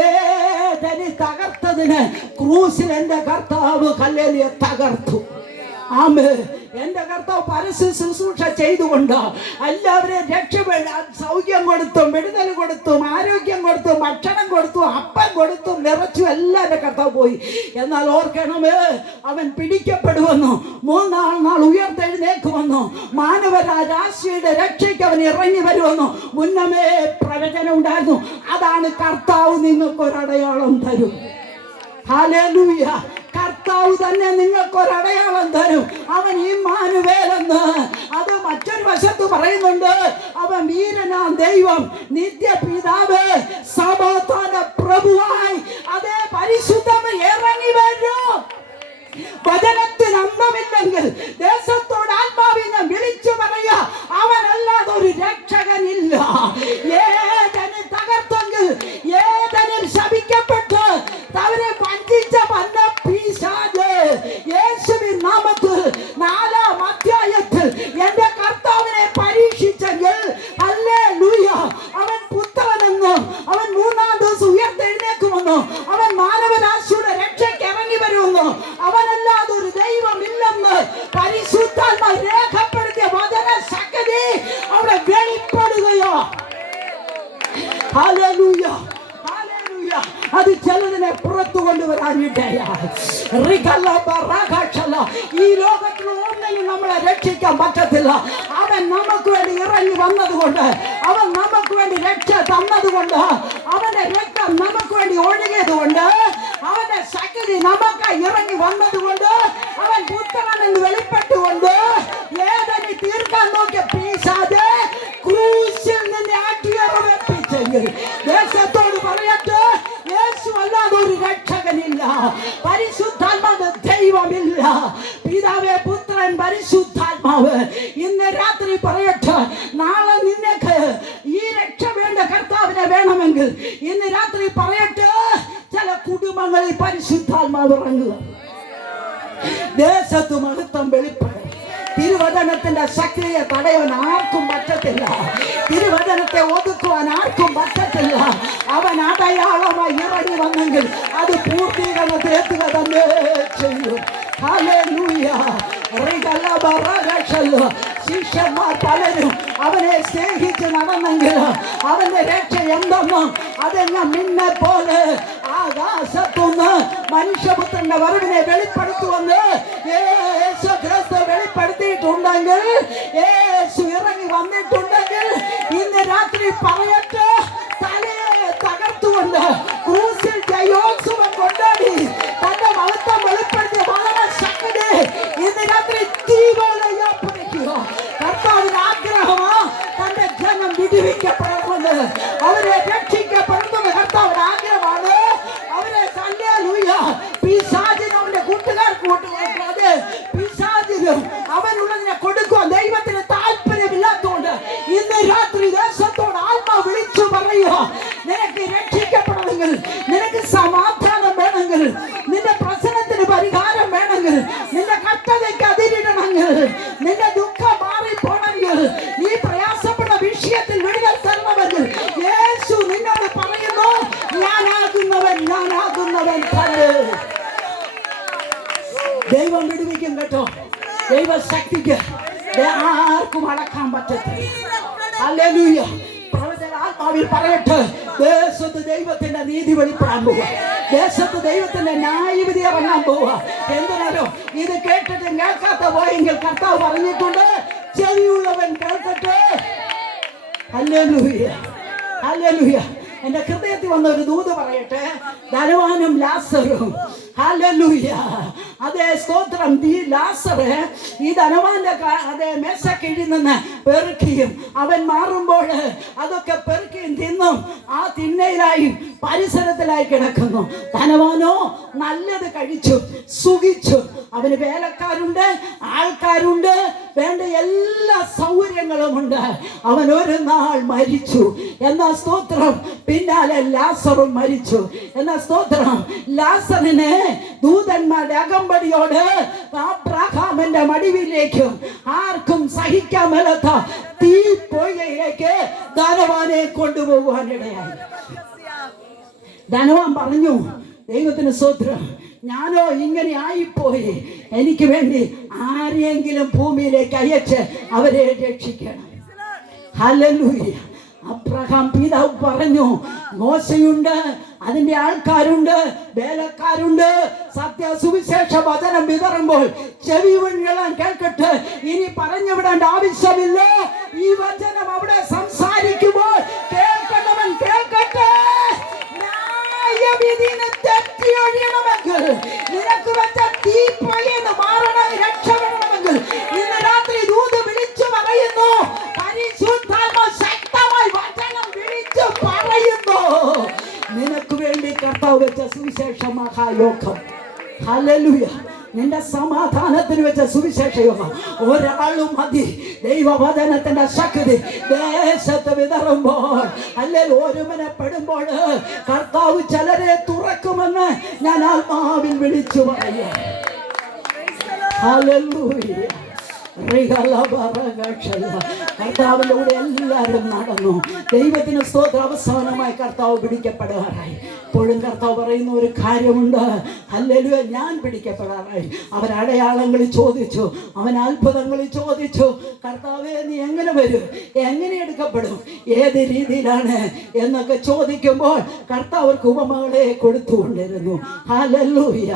ഏതനി തകർത്തതിന് ക്രൂസിൽ എന്റെ കർത്താവ് ഹല്ലേലൂയ തകർത്തു. ആമേൻ. എന്റെ കർത്താവ് പരസ്യ ശുശ്രൂഷ ചെയ്തുകൊണ്ട് എല്ലാവരെയും സൗഖ്യം കൊടുത്തും വിടുതൽ കൊടുത്തും ആരോഗ്യം കൊടുത്തും ഭക്ഷണം കൊടുത്തും അപ്പം കൊടുത്തും നിറച്ചും എല്ലാം എന്റെ കർത്താവ് പോയി. എന്നാൽ ഓർക്കണമേ, അവൻ പിടിക്കപ്പെടുമെന്നു, മൂന്നാം നാൾ ഉയർത്തെഴുന്നേക്കുമെന്നു, മാനവരാശിയുടെ രക്ഷയ്ക്ക് അവൻ ഇറങ്ങി വരുമെന്നു മുന്നമേ പ്രവചനം ഉണ്ടായിരുന്നു. അതാണ് കർത്താവ് നിങ്ങൾക്കൊരടയാളം തരും. ഹല്ലേലൂയ. കർത്താവ് തന്നെ നിങ്ങൾക്കൊരടയാളം തരും. അവൻ ഇമ്മാനുവേലെന്ന്. അത് മറ്റൊരു വശത്ത് പറയുന്നുണ്ട്, അവൻ വീരനാം ദൈവം, നിത്യപിതാവ്, സമാധാന പ്രഭുവായി അതേ പരിശുദ്ധം ഇറങ്ങി വരും. വചനത്തിന് അന്തമില്ലെങ്കിൽ ദേശത്തോട് ആത്മാവിനെ വിളിച്ചു പറയുക, അവനല്ലാതെ ഒരു രക്ഷകനില്ല. ഏതനിൽ തകർത്തെങ്കിൽ, ഏതനിൽ ശപിക്കപ്പെട്ട് അവരെ വഞ്ചിച്ച പന്ന പിശാച് യേശുവിൻ നാമത്തിൽ 4-ാം അധ്യായത്തിൽ എന്റെ കർത്താവിനെ പരീക്ഷിച്ചെങ്കിൽ ഹല്ലേലൂയ, അവൻ പുത്രനെന്നും അവൻ 3-ാം ദിവസം ഉയർത്തെഴുന്നേക്കുമെന്നും അവൻ മാനവരാശിയുടെ രക്ഷയ്ക്ക് ഇറങ്ങി വരുമെന്നും അവനല്ലാതെ ഒരു ദൈവമില്ലെന്ന് പരിശുദ്ധാത്മാവ് രേഖപ്പെടുത്തിയ വചന ശക്തി അവിടെ വെളിപ്പെടുകയോ. ഹല്ലേലൂയ. അത് ചിലതിനെ പുറത്തു കൊണ്ടുവരാനിടയായി. ഈ ലോകത്തിൽ ഒന്നിനും നമ്മളെ രക്ഷിക്കാൻ പറ്റത്തില്ല. അവൻ നമുക്ക് വേണ്ടി ഇറങ്ങി വന്നതുകൊണ്ട്, അവൻ നമുക്ക് വേണ്ടി രക്ഷ തന്നതുകൊണ്ട്, അവന്റെ രക്തം നമുക്ക് വേണ്ടി ഒഴുകിയത് കൊണ്ട്, അവന്റെ ശക്തി നമുക്ക് ഇറങ്ങി വന്നതുകൊണ്ട്, അവൻ പുത്രനെന്ന് വെളിപ്പെട്ടുകൊണ്ട് ഏതനി തീർക്കാൻ നോക്കിയ പിശാച് ക്രൂശിൽ നിന്നെ ആട്ടിയറപ്പിച്ചെങ്കിൽ ദേശത്തോട് പറയട്ടെ, യേശു അല്ലാതെ ഒരു രക്ഷകനില്ല, പരിശുദ്ധാത്മാവ് ദൈവമില്ല. പിതാവേ, പുത്രൻ, പരിശുദ്ധാത്മാവ്. ഇന്ന് രാത്രി പറയട്ടെ, നാളെ നിനക്ക് ഈ രക്ഷ വേണ്ട കർത്താവിനെ വേണമെങ്കിൽ ഇന്ന് രാത്രി പറയട്ടെ, ചില കുടുംബങ്ങളിൽ പരിശുദ്ധാത്മാവ് ഇറങ്ങുക. ദേശത്ത് മഹത്വം വെളിപ്പെടും. തിരുവചനത്തിന്റെ ശക്തിയെ തടയാൻ ആർക്കും പറ്റത്തില്ല. തിരുവചനത്തെ ഒതുക്കുവാൻ ആർക്കും പറ്റത്തില്ല. അവൻ അടയാളമായി ഇറങ്ങി വന്നെങ്കിൽ അത് പൂർത്തീകരണത്തിലെത്തുക തന്നെ ചെയ്യും. ഹല്ലേലൂയ. ശിഷ്യന്മാർ പലരും അവനെ സ്നേഹിച്ച് നടന്നെങ്കിൽ അവന്റെ രക്ഷ എന്തെന്നും അതെല്ലാം നിന്നെ പോലെ ആകാശത്തുനിന്ന് മനുഷ്യപുത്രന്റെ വരവിനെ വെളിപ്പെടുത്തുമെന്ന് യേശു ക്രിസ്തു വെളിപ്പെടുത്തിയിട്ടുണ്ടെങ്കിൽ, യേശു ഇറങ്ങി വന്നിട്ടുണ്ടെങ്കിൽ ഇന്ന് രാത്രി പറയട്ടെ, തലയെ തകർത്തുകൊണ്ട് ക്രൂസിൽ ജയോത്സവം കൊണ്ടാടി തന്റെ മഹത്വം വെളിപ്പെടുത്തിയ വളരെ ശക്തി ഇന്ന് രാത്രി തീവ്രതയാപ്പിക്കുക. കർത്താവിന് ആഗ്രഹമാ തന്റെ ജനം വിടുവിക്കപ്പെടണമെന്ന്, അവരെ രക്ഷിക്കപ്പെടുന്നത് കർത്താവിന് ആഗ്രഹമാണ്. അവരെ ഹല്ലേലൂയ പിശാചിനും അവന്റെ കൂട്ടുകാർക്ക് കൊടുക്കാതെ പിശാചിനും അവനുള്ളതിനെ കൊടുക്കുവാൻ ദൈവത്തിന് താല്പര്യമില്ലാത്തതുകൊണ്ട് ഇന്ന് രാത്രി ദേശത്തോട് ആത്മാ വിളിച്ചു പറയുക, നിനക്ക് രക്ഷിക്കപ്പെടണമെങ്കിൽ, നിനക്ക് സമാധാനം വേണമെങ്കിൽ, നിന്റെ പ്രശ്നത്തിന് പരിഹാരം വേണമെങ്കിൽ, നിന്റെ കഷ്ടതയ്ക്ക് അതിരിടണമെങ്കിൽ, നിന്റെ ദുഃഖം മാറിപ്പോണെങ്കിൽ, നീ പ്രയാസപ്പെട്ട വിഷയത്തിൽ വിടുതൽ തരണമെങ്കിൽ യേശു നിന്നോട് പറയുന്നു, ഞാനാകുന്നവൻ തന്നെ. ദൈവം വിടുവിക്കും കേട്ടോ. ദൈവശക്തിക്ക് ആർക്കും അടക്കാൻ പറ്റത്തില്ല. ഹല്ലേലൂയ. ആത്മാവിൽ പറയട്ടെ, ദേശത്ത് ദൈവത്തിന്റെ നീതി വെളിപ്പെടാൻ പോവുക. ദേശത്ത് ദൈവത്തിന്റെ ന്യായവിധി ഇറങ്ങാൻ പോവുക. എന്തിനാലോ ഇത് കേട്ടിട്ട് കേൾക്കാത്ത പോയെങ്കിൽ കർത്താവ് പറഞ്ഞിട്ടുണ്ട്, ചെവിയുള്ളവൻ കേൾക്കട്ടെ. ഹല്ലേലൂയ. ഹല്ലേലൂയ. എൻ്റെ ഹൃദയത്തിൽ വന്ന ഒരു ദൂത് പറയട്ടെ. ധനവാനും ലാസറും, ഹല്ലേലൂയ, അതേ സ്തോത്രം. ഈ ലാസറ് ഈ ധനവാന്റെ അതേ മേശക്കീഴിൽ നിന്ന് പെറുക്കിയും അവൻ മാറുമ്പോൾ അതൊക്കെ പെറുക്കിയും തിന്നും ആ തിന്നയിലായി പരിസരത്തിലായി കിടക്കുന്നു. ധനവാനോ നല്ലത് കഴിച്ചു സുഖിച്ചു. അവന് വേലക്കാരുണ്ട്, ആൾക്കാരുണ്ട്, വേണ്ട എല്ലാ സൗകര്യങ്ങളും ഉണ്ട്. അവൻ ഒരു നാൾ മരിച്ചു. എന്നാ സ്തോത്രം, പിന്നാലെ ലാസറും മരിച്ചു. എന്നാ സ്തോത്രം, ലാസറിനെ ദൂതന്മാരുടെ അകമ്പടിയോട് അബ്രഹാമിന്റെ മടിവിലേക്കും ആർക്കും സഹിക്കാൻ മേലാത്ത തീ പൊയ്കയിലേക്ക് ധനവാനെ കൊണ്ടുപോകുവാനിടയായി. ധനവാൻ പറഞ്ഞു, ദൈവത്തിന് സ്തോത്രം, ഞാനോ ഇങ്ങനെ ആയിപ്പോയി, എനിക്ക് വേണ്ടി ആരെയെങ്കിലും ഭൂമിയിലേക്ക് അയച്ച് അവരെ രക്ഷിക്കണം. ഹല്ലേലൂയ. അബ്രഹാം പിതാവ് പറഞ്ഞു, മോശയുണ്ട്, അതിന്റെ ആൾക്കാരുണ്ട്, വേലക്കാരുണ്ട്, സത്യ സുവിശേഷ വചനം വിതറുമ്പോൾ ചെവി വീഴാൻ കേൾക്കട്ടെ. ഇനി പറഞ്ഞു വിടേണ്ട ആവശ്യമില്ല. ഈ വചനം അവിടെ സംസാരിക്കുമ്പോൾ കേൾക്കണവൻ കേൾക്കട്ടെ. ന്യായവിധിന് തെറ്റിയൊഴിയണമെങ്കിൽ, നിനക്ക് വെച്ച തീപ്പൊയ്ന്ന് മാറണം, രക്ഷപ്പെടണമെങ്കിൽ ഇന്ന് രാത്രി ദൂത് വിളിച്ചു പറയുന്നു. പരിശുദ്ധാത്മ ശക്തമായി വചനം വിളിച്ചു പറയുന്നു. നിനക്ക് വേണ്ടി കർത്താവ് വെച്ച സുവിശേഷ മഹായോഗം. ഹല്ലേലൂയ. നിന്റെ സമാധാനത്തിന് വെച്ച സുവിശേഷ യോഗം ഒരാളും മതി. ദൈവവചനത്തിന്റെ ശക്തി ദേശത്ത് വിതറുമ്പോൾ, അല്ലെങ്കിൽ ഒരുമനപ്പെടുമ്പോൾ കർത്താവ് ചിലരെ തുറക്കുമെന്ന് ഞാൻ ആത്മാവിൽ വിളിച്ചു പറയാം. ഹല്ലേലൂയ. കർത്താവിലൂടെ എല്ലാവരും നടന്നു. ദൈവത്തിന് സ്തോത്രം. അവസാനമായി കർത്താവ് പിടിക്കപ്പെടാറായി. ഇപ്പോഴും കർത്താവ് പറയുന്ന ഒരു കാര്യമുണ്ട്. ഹല്ലേലൂയ, ഞാൻ പിടിക്കപ്പെടാറായി. അവർ അടയാളങ്ങൾ ചോദിച്ചു, അവൻ അത്ഭുതങ്ങൾ ചോദിച്ചു. കർത്താവേ, നീ എങ്ങനെ വരും, എങ്ങനെ എടുക്കപ്പെടും, ഏത് രീതിയിലാണ് എന്നൊക്കെ ചോദിക്കുമ്പോൾ കർത്താവർക്ക് ഉപമകളെ കൊടുത്തുകൊണ്ടിരുന്നു. ഹല്ലേലൂയ.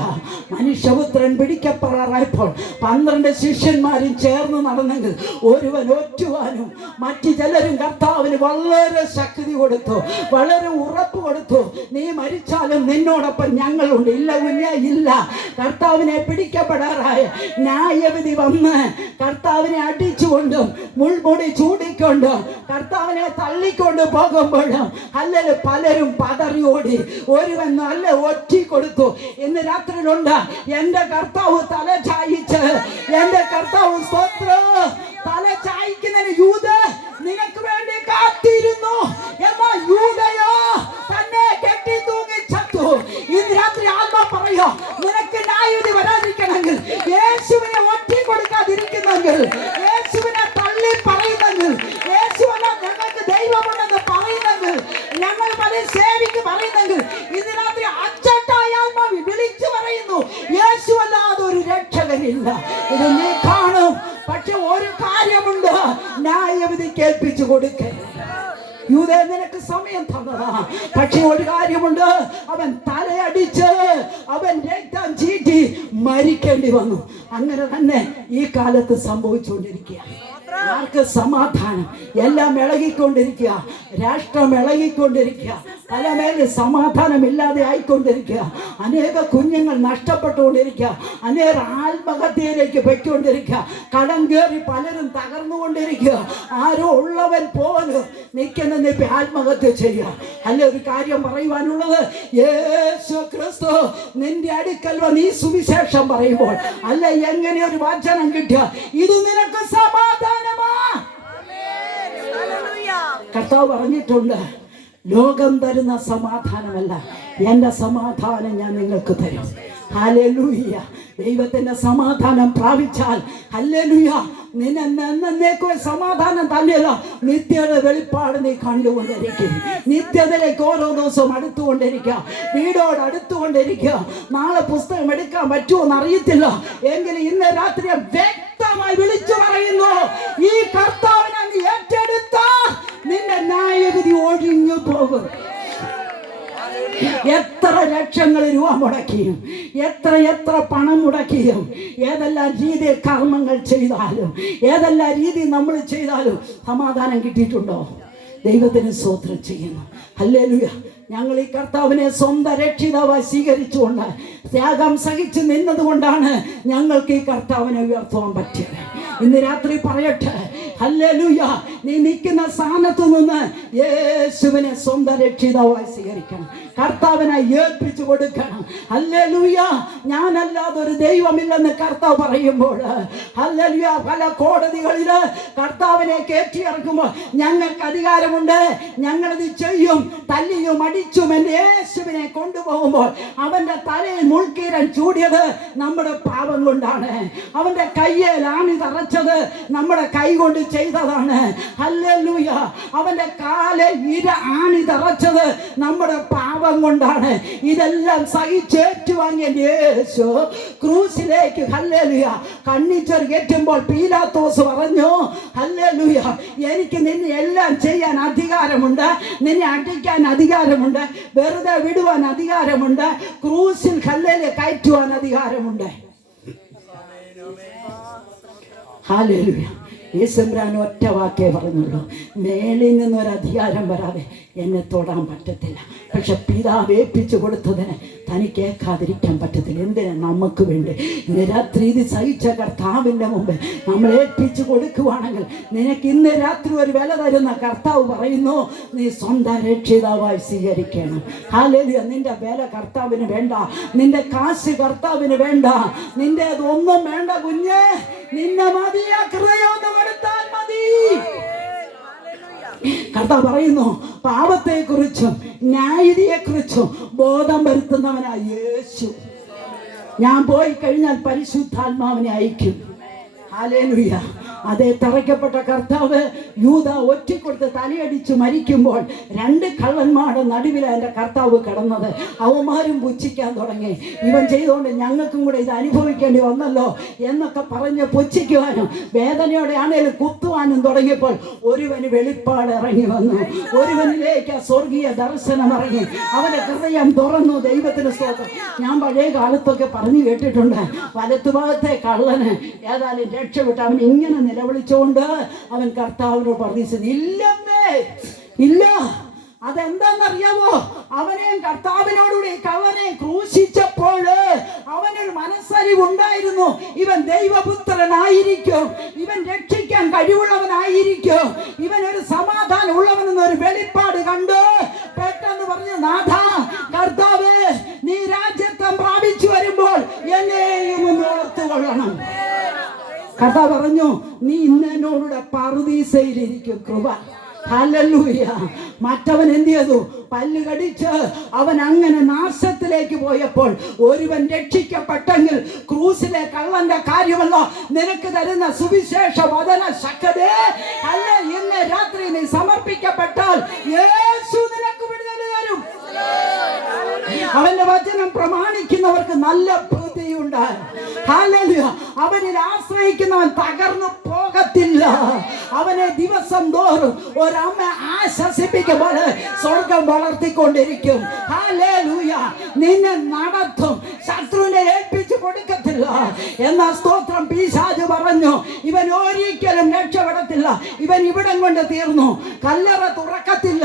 മനുഷ്യപുത്രൻ പിടിക്കപ്പെടാറായപ്പോൾ 12 ശിഷ്യന്മാരും ചേർന്ന് നടന്നെങ്കിൽ ഒരുവൻ ഒറ്റുവാനും മറ്റു ചിലരും കർത്താവിന് വളരെ ശക്തി കൊടുത്തു, വളരെ ഉറപ്പ് കൊടുത്തു. നീ മരിച്ചാലും നിന്നോടൊപ്പം ഞങ്ങളുണ്ട്. ഇല്ല കുഞ്ഞേ, ഇല്ല. കർത്താവിനെ പിടിക്കപ്പെടാറായ ന്യായവിധി വന്ന് കർത്താവിനെ അടിച്ചുകൊണ്ടും മുൾമുടി ചൂടിക്കൊണ്ടും കർത്താവിനെ തള്ളിക്കൊണ്ട് പോകുമ്പോഴും അല്ലെങ്കിൽ പലരും പതറി ഓടി. ഒരുവൻ നല്ല ഒറ്റി കൊടുത്തു. ഇന്ന് രാത്രിയിലുണ്ട്, എന്റെ കർത്താവ് തല ചായിച്ച്, എന്റെ കർത്താവ് തല ചായ്ക്കുന്നതിന് യൂദ നിനക്ക് വേണ്ടി കാത്തിരുന്നു. എന്നാൽ യൂദയോ തന്നെ കെട്ടി തൂങ്ങി ചത്തു. ഇന്ന് രാത്രി ആത്മാ പറയോ, നിനക്ക് ന്യായവിധി വരാതിരിക്കണമെങ്കിൽ, യേശുവിനെ ഒറ്റി കൊടുക്കാതിരിക്കുന്നെങ്കിൽ, യേശുവിനെ തള്ളി പറയുന്നെങ്കിൽ, യേശുവല്ല ഞങ്ങൾക്ക് ദൈവമുണ്ടെന്ന് പറയുന്നെങ്കിൽ, ഞങ്ങൾ പല സേവിക്ക് പറയുന്നെങ്കിൽ, ഇന്ന് രാത്രി അച്ചട്ടായ ആത്മാവി വിളിച്ചു പറയുന്നു, യേശുവല്ലാതെ ഒരു രക്ഷകനില്ല. ഇത് നീ കാണും. പക്ഷെ ഒരു കാര്യമുണ്ട്, ന്യായവിധി കേൾപ്പിച്ചു കൊടുക്കരുത്. യൂദേ, നിനക്ക് സമയം തന്നതാ. പക്ഷെ ഒരു കാര്യമുണ്ട്, അവൻ തലയടിച്ച് അവൻ രക്തം ചീറ്റി മരിക്കേണ്ടി വന്നു. അങ്ങനെ തന്നെ ഈ കാലത്ത് സംഭവിച്ചുകൊണ്ടിരിക്കുക. ആർക്ക് സമാധാനം? എല്ലാം ഇളകിക്കൊണ്ടിരിക്കുക, രാഷ്ട്രം ഇളകിക്കൊണ്ടിരിക്കുക, തലമേൽ സമാധാനമില്ലാതെ ആയിക്കൊണ്ടിരിക്കുക. അനേക കുഞ്ഞുങ്ങൾ നഷ്ടപ്പെട്ടുകൊണ്ടിരിക്കുക, അനേക ആത്മഹത്യയിലേക്ക് പൊയ്ക്കൊണ്ടിരിക്കുക, കടം കയറി പലരും തകർന്നുകൊണ്ടിരിക്കുക. ആരോ ഉള്ളവൻ പോലും നിൽക്കുന്ന ആത്മഹത്യ ചെയ്യുക. അല്ലെ, ഒരു കാര്യം പറയുവാനുള്ളത്, യേശു ക്രിസ്തു നിന്റെ അടുക്കൽ വന്ന് ഈ സുവിശേഷം പറയുമ്പോൾ, അല്ല എങ്ങനെ ഒരു വചനം കിട്ടുക, ഇത് നിനക്ക് സമാധാനമാ. കർത്താവ് പറഞ്ഞിട്ടുണ്ട്, ലോകം തരുന്ന സമാധാനമല്ല, എൻ്റെ സമാധാനം ഞാൻ നിങ്ങൾക്ക് തരും. ഹല്ലേലൂയ. ദൈവത്തിന്റെ സമാധാനം പ്രാപിച്ചാൽ, ഹല്ലേലൂയ, നിന്നേക്കോ സമാധാനം തന്നെയല്ല, നിത്യത വെളിപ്പാട് നീ കണ്ടുകൊണ്ടിരിക്കും. നിത്യതയിലേക്ക് ഓരോ ദിവസവും അടുത്തുകൊണ്ടിരിക്കുക, വീടോട് അടുത്തുകൊണ്ടിരിക്കുക. നാളെ പുസ്തകം എടുക്കാൻ പറ്റുമോ എന്നറിയത്തില്ല, എങ്കിലും ഇന്ന് രാത്രി വ്യക്തമായി വിളിച്ചു പറയുന്നു, ഈ കർത്താവിനെ നീ ഏറ്റെടുത്താൽ നിന്റെ ന്യായവിധി ഒഴിഞ്ഞു പോകും. എത്ര ലക്ഷങ്ങൾ രൂപ മുടക്കിയും, എത്ര പണം മുടക്കിയും, ഏതെല്ലാം രീതിയിൽ കർമ്മങ്ങൾ ചെയ്താലും, ഏതെല്ലാം രീതി നമ്മൾ ചെയ്താലും സമാധാനം കിട്ടിയിട്ടുണ്ടോ? ദൈവത്തിന് സ്തോത്രം ചെയ്യുന്നു. ഹല്ലേലൂയ. ഞങ്ങൾ ഈ കർത്താവിനെ സ്വന്തം രക്ഷിതാവായി സ്വീകരിച്ചുകൊണ്ട് ത്യാഗം സഹിച്ച് നിന്നതുകൊണ്ടാണ് ഞങ്ങൾക്ക് ഈ കർത്താവിനെ ഉയർത്തുവാൻ പറ്റിയത്. ഇന്ന് രാത്രി പറയട്ടെ, ഹല്ലേലൂയ, നീ നിൽക്കുന്ന സ്ഥാനത്ത് നിന്ന് യേശുവിനെ സ്വന്തം രക്ഷിതാവായി സ്വീകരിക്കണം, കർത്താവിനെ ഏൽപ്പിച്ചു കൊടുക്കണം. ഹല്ലേലൂയ. ഞാനല്ലാതെ ഒരു ദൈവമില്ലെന്ന് കർത്താവ് പറയുമ്പോൾ, ഹല്ലേലൂയ, പല കോടതികളിൽ കർത്താവിനെ കയറ്റിയിറക്കുമ്പോൾ ഞങ്ങൾക്ക് അധികാരമുണ്ട്, ഞങ്ങളത് ചെയ്യും. തല്ലിയും അടിച്ചും എൻ്റെ യേശുവിനെ കൊണ്ടുപോകുമ്പോൾ അവൻ്റെ തലയിൽ മുൾക്കീരൻ ചൂടിയത് നമ്മുടെ പാപം കൊണ്ടാണ്. അവൻ്റെ കയ്യിൽ ആണി തറച്ചത് നമ്മുടെ കൈ കൊണ്ട് ചെയ്തതാണ്. ഹല്ലേലൂയ. അവൻ്റെ കാലിൽ ആണി തറച്ചത് നമ്മുടെ പാപം കൊണ്ടാണ്. ഇതെല്ലാം സഹിച്ചേറ്റുവാങ്ങിയ യേശു ക്രൂസിലേക്ക്, ഹല്ലേലൂയ, കണ്ണിച്ചൊരു കയറ്റുമ്പോൾ പീലാത്തോസ് പറഞ്ഞു, ഹല്ലേലൂയ, എനിക്ക് നിന്നെ എല്ലാം ചെയ്യാൻ അധികാരമുണ്ട്, നിന്നെ അടിക്കാൻ അധികാരമുണ്ട്, വെറുതെ വിടുവാൻ അധികാരമുണ്ട്, ക്രൂസിൽ ഹല്ലേലൂയ കയറ്റുവാൻ അധികാരമുണ്ട്. ഹല്ലേലൂയ. യേശുബ്രാൻ ഒറ്റ വാക്കേ പറഞ്ഞുള്ളൂ, മേളിൽ നിന്നൊരധികാരം വരാതെ എന്നെ തൊടാൻ പറ്റത്തില്ല. പക്ഷെ പിതാവ് ഏൽപ്പിച്ചു കൊടുത്തതിന് തനിക്ക് ഏൽക്കാതിരിക്കാൻ പറ്റത്തില്ല. എന്തിനാ? നമുക്ക് വേണ്ടി. ഇന്ന് രാത്രി ഇത് സഹിച്ച കർത്താവിൻ്റെ മുമ്പ് നമ്മൾ ഏൽപ്പിച്ചു കൊടുക്കുവാണെങ്കിൽ നിനക്ക് ഇന്ന് രാത്രി ഒരു വില തരുന്ന കർത്താവ് പറയുന്നു, നീ സ്വന്തം രക്ഷിതാവായി സ്വീകരിക്കണം. ഹല്ലേലൂയ. നിന്റെ വില കർത്താവിന് വേണ്ട, നിന്റെ കാശ് കർത്താവിന് വേണ്ട, നിന്റെ ഒന്നും വേണ്ട കുഞ്ഞ്, നിന്നെ മതിയാ ഹൃദയം കൊടുത്താൽ മതി. കർത്താവ് പറയുന്നു, പാപത്തെക്കുറിച്ചും ന്യായവിധിയെക്കുറിച്ചും ബോധം വരുത്തുന്നവനായ യേശു. ഞാൻ പോയി കഴിഞ്ഞാൽ പരിശുദ്ധാത്മാവിനെ അയക്കും. ഹല്ലേലൂയ. അതേ തറയ്ക്കപ്പെട്ട കർത്താവ് യൂദാ ഒറ്റിക്കൊടുത്ത് തലയടിച്ച് മരിക്കുമ്പോൾ 2 കള്ളന്മാരുടെ നടുവിലാണ് എൻ്റെ കർത്താവ് കിടന്നത്. അവന്മാരും പുച്ഛിക്കാൻ തുടങ്ങി, ഇവൻ ചെയ്തുകൊണ്ട് ഞങ്ങൾക്കും കൂടെ ഇത് അനുഭവിക്കേണ്ടി വന്നല്ലോ എന്നൊക്കെ പറഞ്ഞ് പുച്ഛിക്കുവാനും വേദനയോടെ ആണേലും കുത്തുവാനും തുടങ്ങിയപ്പോൾ ഒരുവന് വെളിപ്പാട് ഇറങ്ങി വന്നു. ഒരുവനിലേക്ക് സ്വർഗീയ ദർശനം ഇറങ്ങി. അവൻ്റെ ഹൃദയം തുറന്നു. ദൈവത്തിന് സ്തോത്രം. ഞാൻ പഴയ കാലത്തൊക്കെ പറഞ്ഞു കേട്ടിട്ടുണ്ട്, വലത്തുഭാഗത്തെ കള്ളന് ഏതായാലും രക്ഷപ്പെട്ടു അവൻ ഇങ്ങനെ നിലവിളിച്ചുകൊണ്ട് അവൻ കർത്താവിനോട് പറഞ്ഞു, ഇല്ലെന്നേ ഇല്ല. അതെന്താണെന്നറിയാമോ? അവനെയും കർത്താവിനോടുകൂടി കള്ളനെ ക്രൂശിച്ചപ്പോൾ അവനൊരു മനസ്സറിവുണ്ടായിരുന്നു, ഇവൻ ദൈവപുത്രനായിരിക്കും, ഇവൻ രക്ഷിക്കാൻ കഴിവുള്ളവനായിരിക്കും, ഇവൻ ഒരു സമാധാനം ഉള്ളവനെന്നൊരു വെളിപ്പാട് കണ്ട് പെട്ടെന്ന് പറഞ്ഞു, നാഥ കർത്താവ്, നീ രാജ്യത്വം പ്രാപിച്ചു വരുമ്പോൾ എന്നെയും ഒന്ന് ഓർത്തുകൊള്ളണം. കർത്താവ് പറഞ്ഞു, നീ ഇന്നോടുകൂടെ പറുദീസയിലിരിക്കും കൃപ. ഹല്ലേലൂയ. മറ്റവൻ എന്ത് ചെയ്തു? പല്ല് കടിച്ച് അവൻ അങ്ങനെ നാശത്തിലേക്ക് പോയപ്പോൾ ഒരുവൻ രക്ഷിക്കപ്പെട്ടെങ്കിൽ ക്രൂസിലെ കള്ളന്റെ കാര്യമല്ല നിനക്ക് തരുന്ന സുവിശേഷ വചന ശക്തേ. അല്ല, ഇന്ന് രാത്രി നീ സമർപ്പിക്കപ്പെട്ടാൽ യേശു നിനക്ക് വിടുതൽ തരും. അവന്റെ വചനം പ്രമാണിക്കുന്നവർക്ക് നല്ല ബുദ്ധിയുണ്ട്. ഹല്ലേലൂയ. അവനിൽ ആശ്രയിക്കുന്നവൻ തകർന്നു പോകത്തില്ല. അവനെ ദിവസം തോറും ഒരമ്മ ആശ്വസിപ്പിക്കുമ്പോൾ സ്വർഗം വളർത്തിക്കൊണ്ടിരിക്കും. ഹല്ലേലൂയ. നിന്നെ നടത്തും, ശത്രുവിനെ ഏൽപ്പിച്ചു കൊടുക്കത്തില്ല. എന്നാൽ സ്തോത്രം, പിശാച് പറഞ്ഞു ഇവൻ ഒരിക്കലും രക്ഷപ്പെടത്തില്ല, ഇവൻ ഇവിടം കൊണ്ട് തീർന്നു, കല്ലറ തുറക്കത്തില്ല,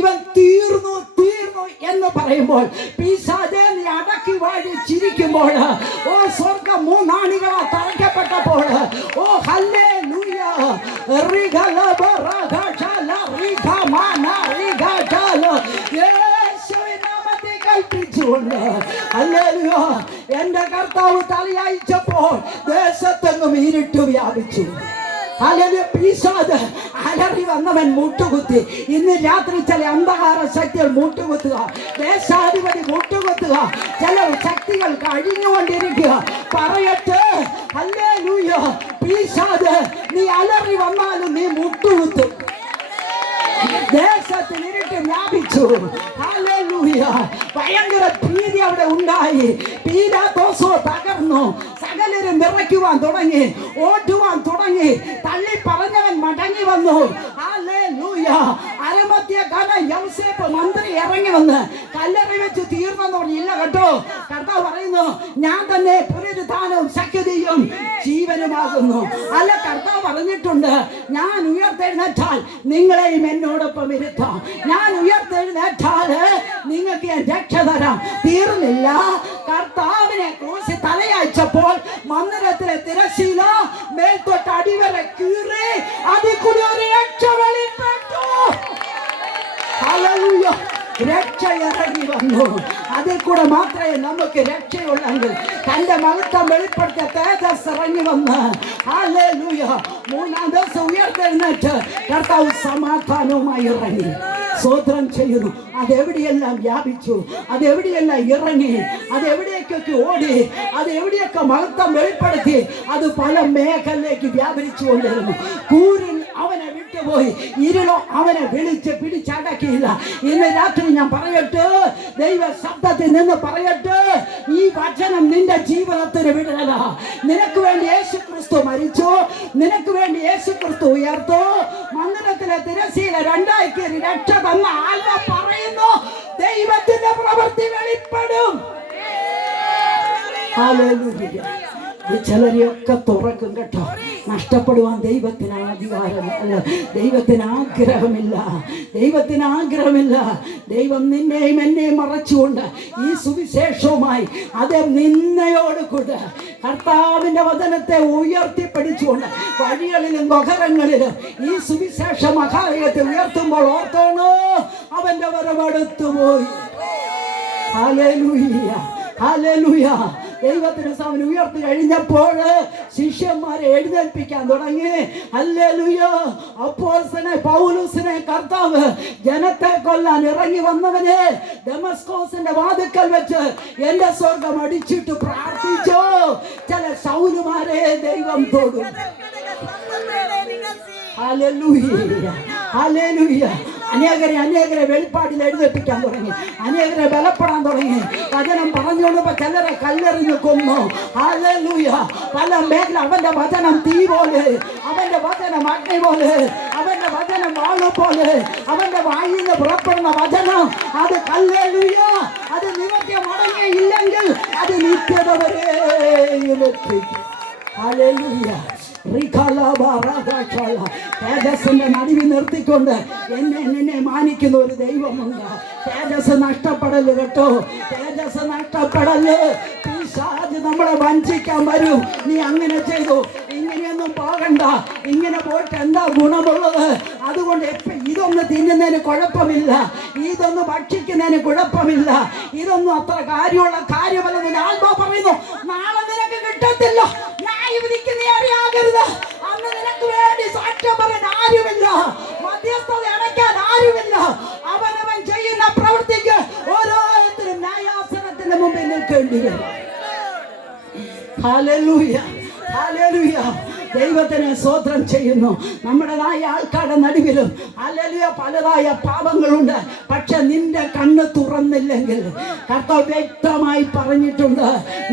ഇവൻ തീർന്നു തീർന്നു എന്ന് പറയുമ്പോൾ പിശാചേ നീ അടക്കി വാഴി ചിരിക്കുമ്പോൾ, ഓ സ്വർഗം 3 ആണികളാ തറയ്ക്കപ്പെട്ടപ്പോൾ, ഓ ഹല്ലേലൂയ, യേശുവിൻ നാമത്തിൽ കൽപ്പിച്ചുകൊണ്ട് ഹല്ലേലൂയ. എന്റെ കർത്താവ് തലയയച്ചപ്പോൾ ദേശത്തെങ്ങും ഇരുട്ട് വ്യാപിച്ചു. ഹല്ലേലൂയ. പിശാച് അലറി വന്നവൻ മുട്ടുകുത്തി. ഇന്ന് രാത്രി ചില അന്ധകാര ശക്തികൾ മുട്ടുകുത്തുക, ദേശാധിപതി മുട്ടുകുത്തുക, ചില ശക്തികൾ കഴിഞ്ഞുകൊണ്ടിരിക്കുക. പറയട്ടെ, ഹല്ലേലൂയ, പിശാച് നീ അലറി വന്നാലും നീ മുട്ടുകുത്തും. ദേശത്തിൽ ഇരുട്ട് വ്യാപിച്ചു. ഹല്ലേലൂയ. ഭയങ്കര ഭീതി അവിടെ ഉണ്ടായി. പീലാത്തോസ് തകർന്നു. സകലരും വിറയ്ക്കുവാൻ തുടങ്ങി, ഓടുവാൻ തുടങ്ങി. തള്ളി പറഞ്ഞവൻ മടങ്ങി വന്നു. ഹല്ലേലൂയ. അരമധ്യ യോസേഫ് മന്ത്രി ഇറങ്ങി വന്ന് കല്ലറി വെച്ച് തീർന്നെന്ന് പറഞ്ഞില്ല കേട്ടോ. കർത്താവ് പറയുന്നു, ഞാൻ തന്നെ പുനരുത്ഥാനവും ശക്തിയും ജീവനുമാകുന്നു. അല്ല, കർത്താവ് പറഞ്ഞിട്ടുണ്ട്, ഞാൻ ഉയർത്തെഴുന്നേറ്റാൽ നിങ്ങളെയും എന്നോടൊപ്പം ഇരുത്താം. ഞാൻ ഉയർത്തെഴുന്നേറ്റാൽ നിങ്ങൾക്ക് ഞാൻ രക്ഷ തരാം. തീർന്നില്ല. കർത്താവിനെ ക്രൂശിൽ തലയയച്ചപ്പോൾ മന്ദിരത്തിലെ തിരശ്ശീല മേൽത്തൊട്ട് അടിവരെ കീറി അതിൽ കൂടി ഒരു രക്ഷ വെളിപ്പെട്ടു. ഹല്ലേലൂയ. രക്ഷ ഇറങ്ങി വന്നു. അതിൽ കൂടെ മാത്രമേ നമുക്ക് രക്ഷയുള്ളെങ്കിൽ തന്റെ മഹത്വം വെളിപ്പെടുത്തിയ തേജസ് ഇറങ്ങി വന്ന് ഹല്ലേലൂയ. മൂന്നാം ദിവസം ഉയർത്തെഴുന്നേറ്റ് കർത്താവ് സമാധാനവുമായി ഇറങ്ങി. സ്തോത്രം ചെയ്യുന്നു. അതെവിടെയെല്ലാം വ്യാപിച്ചു, അതെവിടെയെല്ലാം ഇറങ്ങി, അതെവിടേക്കൊക്കെ ഓടി, അതെവിടെയൊക്കെ മഹത്വം വെളിപ്പെടുത്തി, അത് പല മേഖലയിലേക്ക് വ്യാപരിച്ചു കൊണ്ടിരുന്നു. കൂരിൽ അവനെ വിട്ടുപോയി, ഇരുളോ അവനെ വിളിച്ച് പിടിച്ചടക്കിയില്ല. ഇന്ന് രാത്രി ഞാൻ പറയട്ടെ, ദൈവ ശബ്ദത്തിൽ നിന്ന് പറയട്ടെ, ഈ വചനം നിന്റെ ജീവിതത്തിന് വിടല. നിനക്ക് വേണ്ടി യേശു ക്രിസ്തു മരിച്ചു, നിനക്ക് വേണ്ടി യേശു ക്രിസ്തു ഉയർത്തു. മന്ദിരത്തിലെ തിരശ്ശീല രണ്ടായി കീറി രക്ഷ തന്ന ആത്മ പറയുന്നു, ദൈവത്തിന്റെ പ്രവൃത്തി വെളിപ്പെടും. ഹല്ലേലൂയ. ചിലരെയൊക്കെ തുറക്കും കേട്ടോ. നഷ്ടപ്പെടുവാൻ ദൈവത്തിന് അധികാരമില്ല, ദൈവത്തിന് ആഗ്രഹമില്ല, ദൈവത്തിന് ആഗ്രഹമില്ല. ദൈവം നിന്നെയും എന്നെയും മറച്ചുകൊണ്ട് ഈ സുവിശേഷവുമായി അതേ നിന്നയോടുകൂടെ കർത്താവിന്റെ വചനത്തെ ഉയർത്തിപ്പിടിച്ചുകൊണ്ട് വഴികളിലും നഗരങ്ങളിലും ഈ സുവിശേഷ മഹാലയത്തെ ഉയർത്തുമ്പോൾ ഓർത്തോണോ, അവന്റെ വരവെടുത്തുപോയി. Hallelujah, hallelujah. ദൈവത്തിന് അവൻ ഉയർത്തി കഴിഞ്ഞപ്പോൾ ശിഷ്യന്മാരെ എഴുന്നേൽപ്പിക്കാൻ തുടങ്ങി. ഹല്ലേലൂയ. അപ്പോസ്തലനെ പൗലോസിനെ കർത്താവ് ജനത്തെ കൊല്ലാൻ ഇറങ്ങി വന്നവനെ ദമസ്കോസിന്റെ വാതിക്കൽ വെച്ച് എന്റെ സ്വർഗം അടിച്ചിട്ട് പ്രാർത്ഥിച്ചു. ചില ശൗലുമാരെ ദൈവം തൊടും. ഹല്ലേലൂയ, ഹല്ലേലൂയ. അനേകരെ വെളിപ്പാടിൽ എഴുന്നേൽപ്പിക്കാൻ തുടങ്ങി, അനേകരെ ബലപ്പെടാൻ തുടങ്ങി. വചനം പറഞ്ഞുകൊണ്ടപ്പോ ചിലരെ കല്ലെറിഞ്ഞു കൊന്നു. ഹല്ലേലൂയ. പല മേഖല അവന്റെ വചനം തീ പോലെ, അവന്റെ വചനം അഗ്നി പോലെ, അവന്റെ വചനം വാള് പോലെ, അവന്റെ വായിൽ നിന്ന് പുറപ്പെടുന്ന വചനം അത് ഹല്ലേലൂയ, അത് നിവർത്തി മടങ്ങിയില്ലെങ്കിൽ അത് നിത്യത വരെയും എത്തിക്കും. ഹല്ലേലൂയ. തേജസ്സിന്റെ നടുവിൽ നിർത്തിക്കൊണ്ട് എന്നെ മാനിക്കുന്ന ഒരു ദൈവമുണ്ട്. തേജസ് നഷ്ടപ്പെടല് കേട്ടോ, തേജസ് നഷ്ടപ്പെടല്. പിശാച് നമ്മളെ വഞ്ചിക്കാൻ വരും. നീ അങ്ങനെ ചെയ്തു, ഇങ്ങനെയൊന്നും പോകണ്ട, ഇങ്ങനെ പോയിട്ട് എന്താ ഗുണമുള്ളത്? അതുകൊണ്ട് ഇതൊന്ന് തിന്നുന്നതിന് കുഴപ്പമില്ല, ഇതൊന്ന് ഭക്ഷിക്കുന്നതിന് കുഴപ്പമില്ല, ഇതൊന്നും അത്ര കാര്യമുള്ള കാര്യമല്ലെന്ന് ആത്മാ പറയുന്നു. നാളെ നിനക്ക് കിട്ടത്തില്ല. ന്യായവിധിക്ക് നീ അറിയാകരുത്. അന്ന് നിനക്ക് വേണ്ടി സാക്ഷ്യം പറയാൻ ആരുമില്ല, മധ്യസ്ഥത അടയ്ക്കാൻ ആരുമില്ല. അവനവൻ ചെയ്യുന്ന പ്രവൃത്തിക്ക് ഓരോരുത്തരും ന്യായാസനത്തിന്റെ മുമ്പിൽ നിൽക്കേണ്ടി വരും. Hallelujah, hallelujah. ദൈവത്തിനെ സ്തോത്രം ചെയ്യുന്നു. നമ്മുടേതായ ആൾക്കാരുടെ നടുവിലും ഹല്ലേലൂയ പലതായ പാപങ്ങളുണ്ട്. പക്ഷെ നിന്റെ കണ്ണ് തുറന്നില്ലെങ്കിൽ, കർത്താവ് വ്യക്തമായി പറഞ്ഞിട്ടുണ്ട്,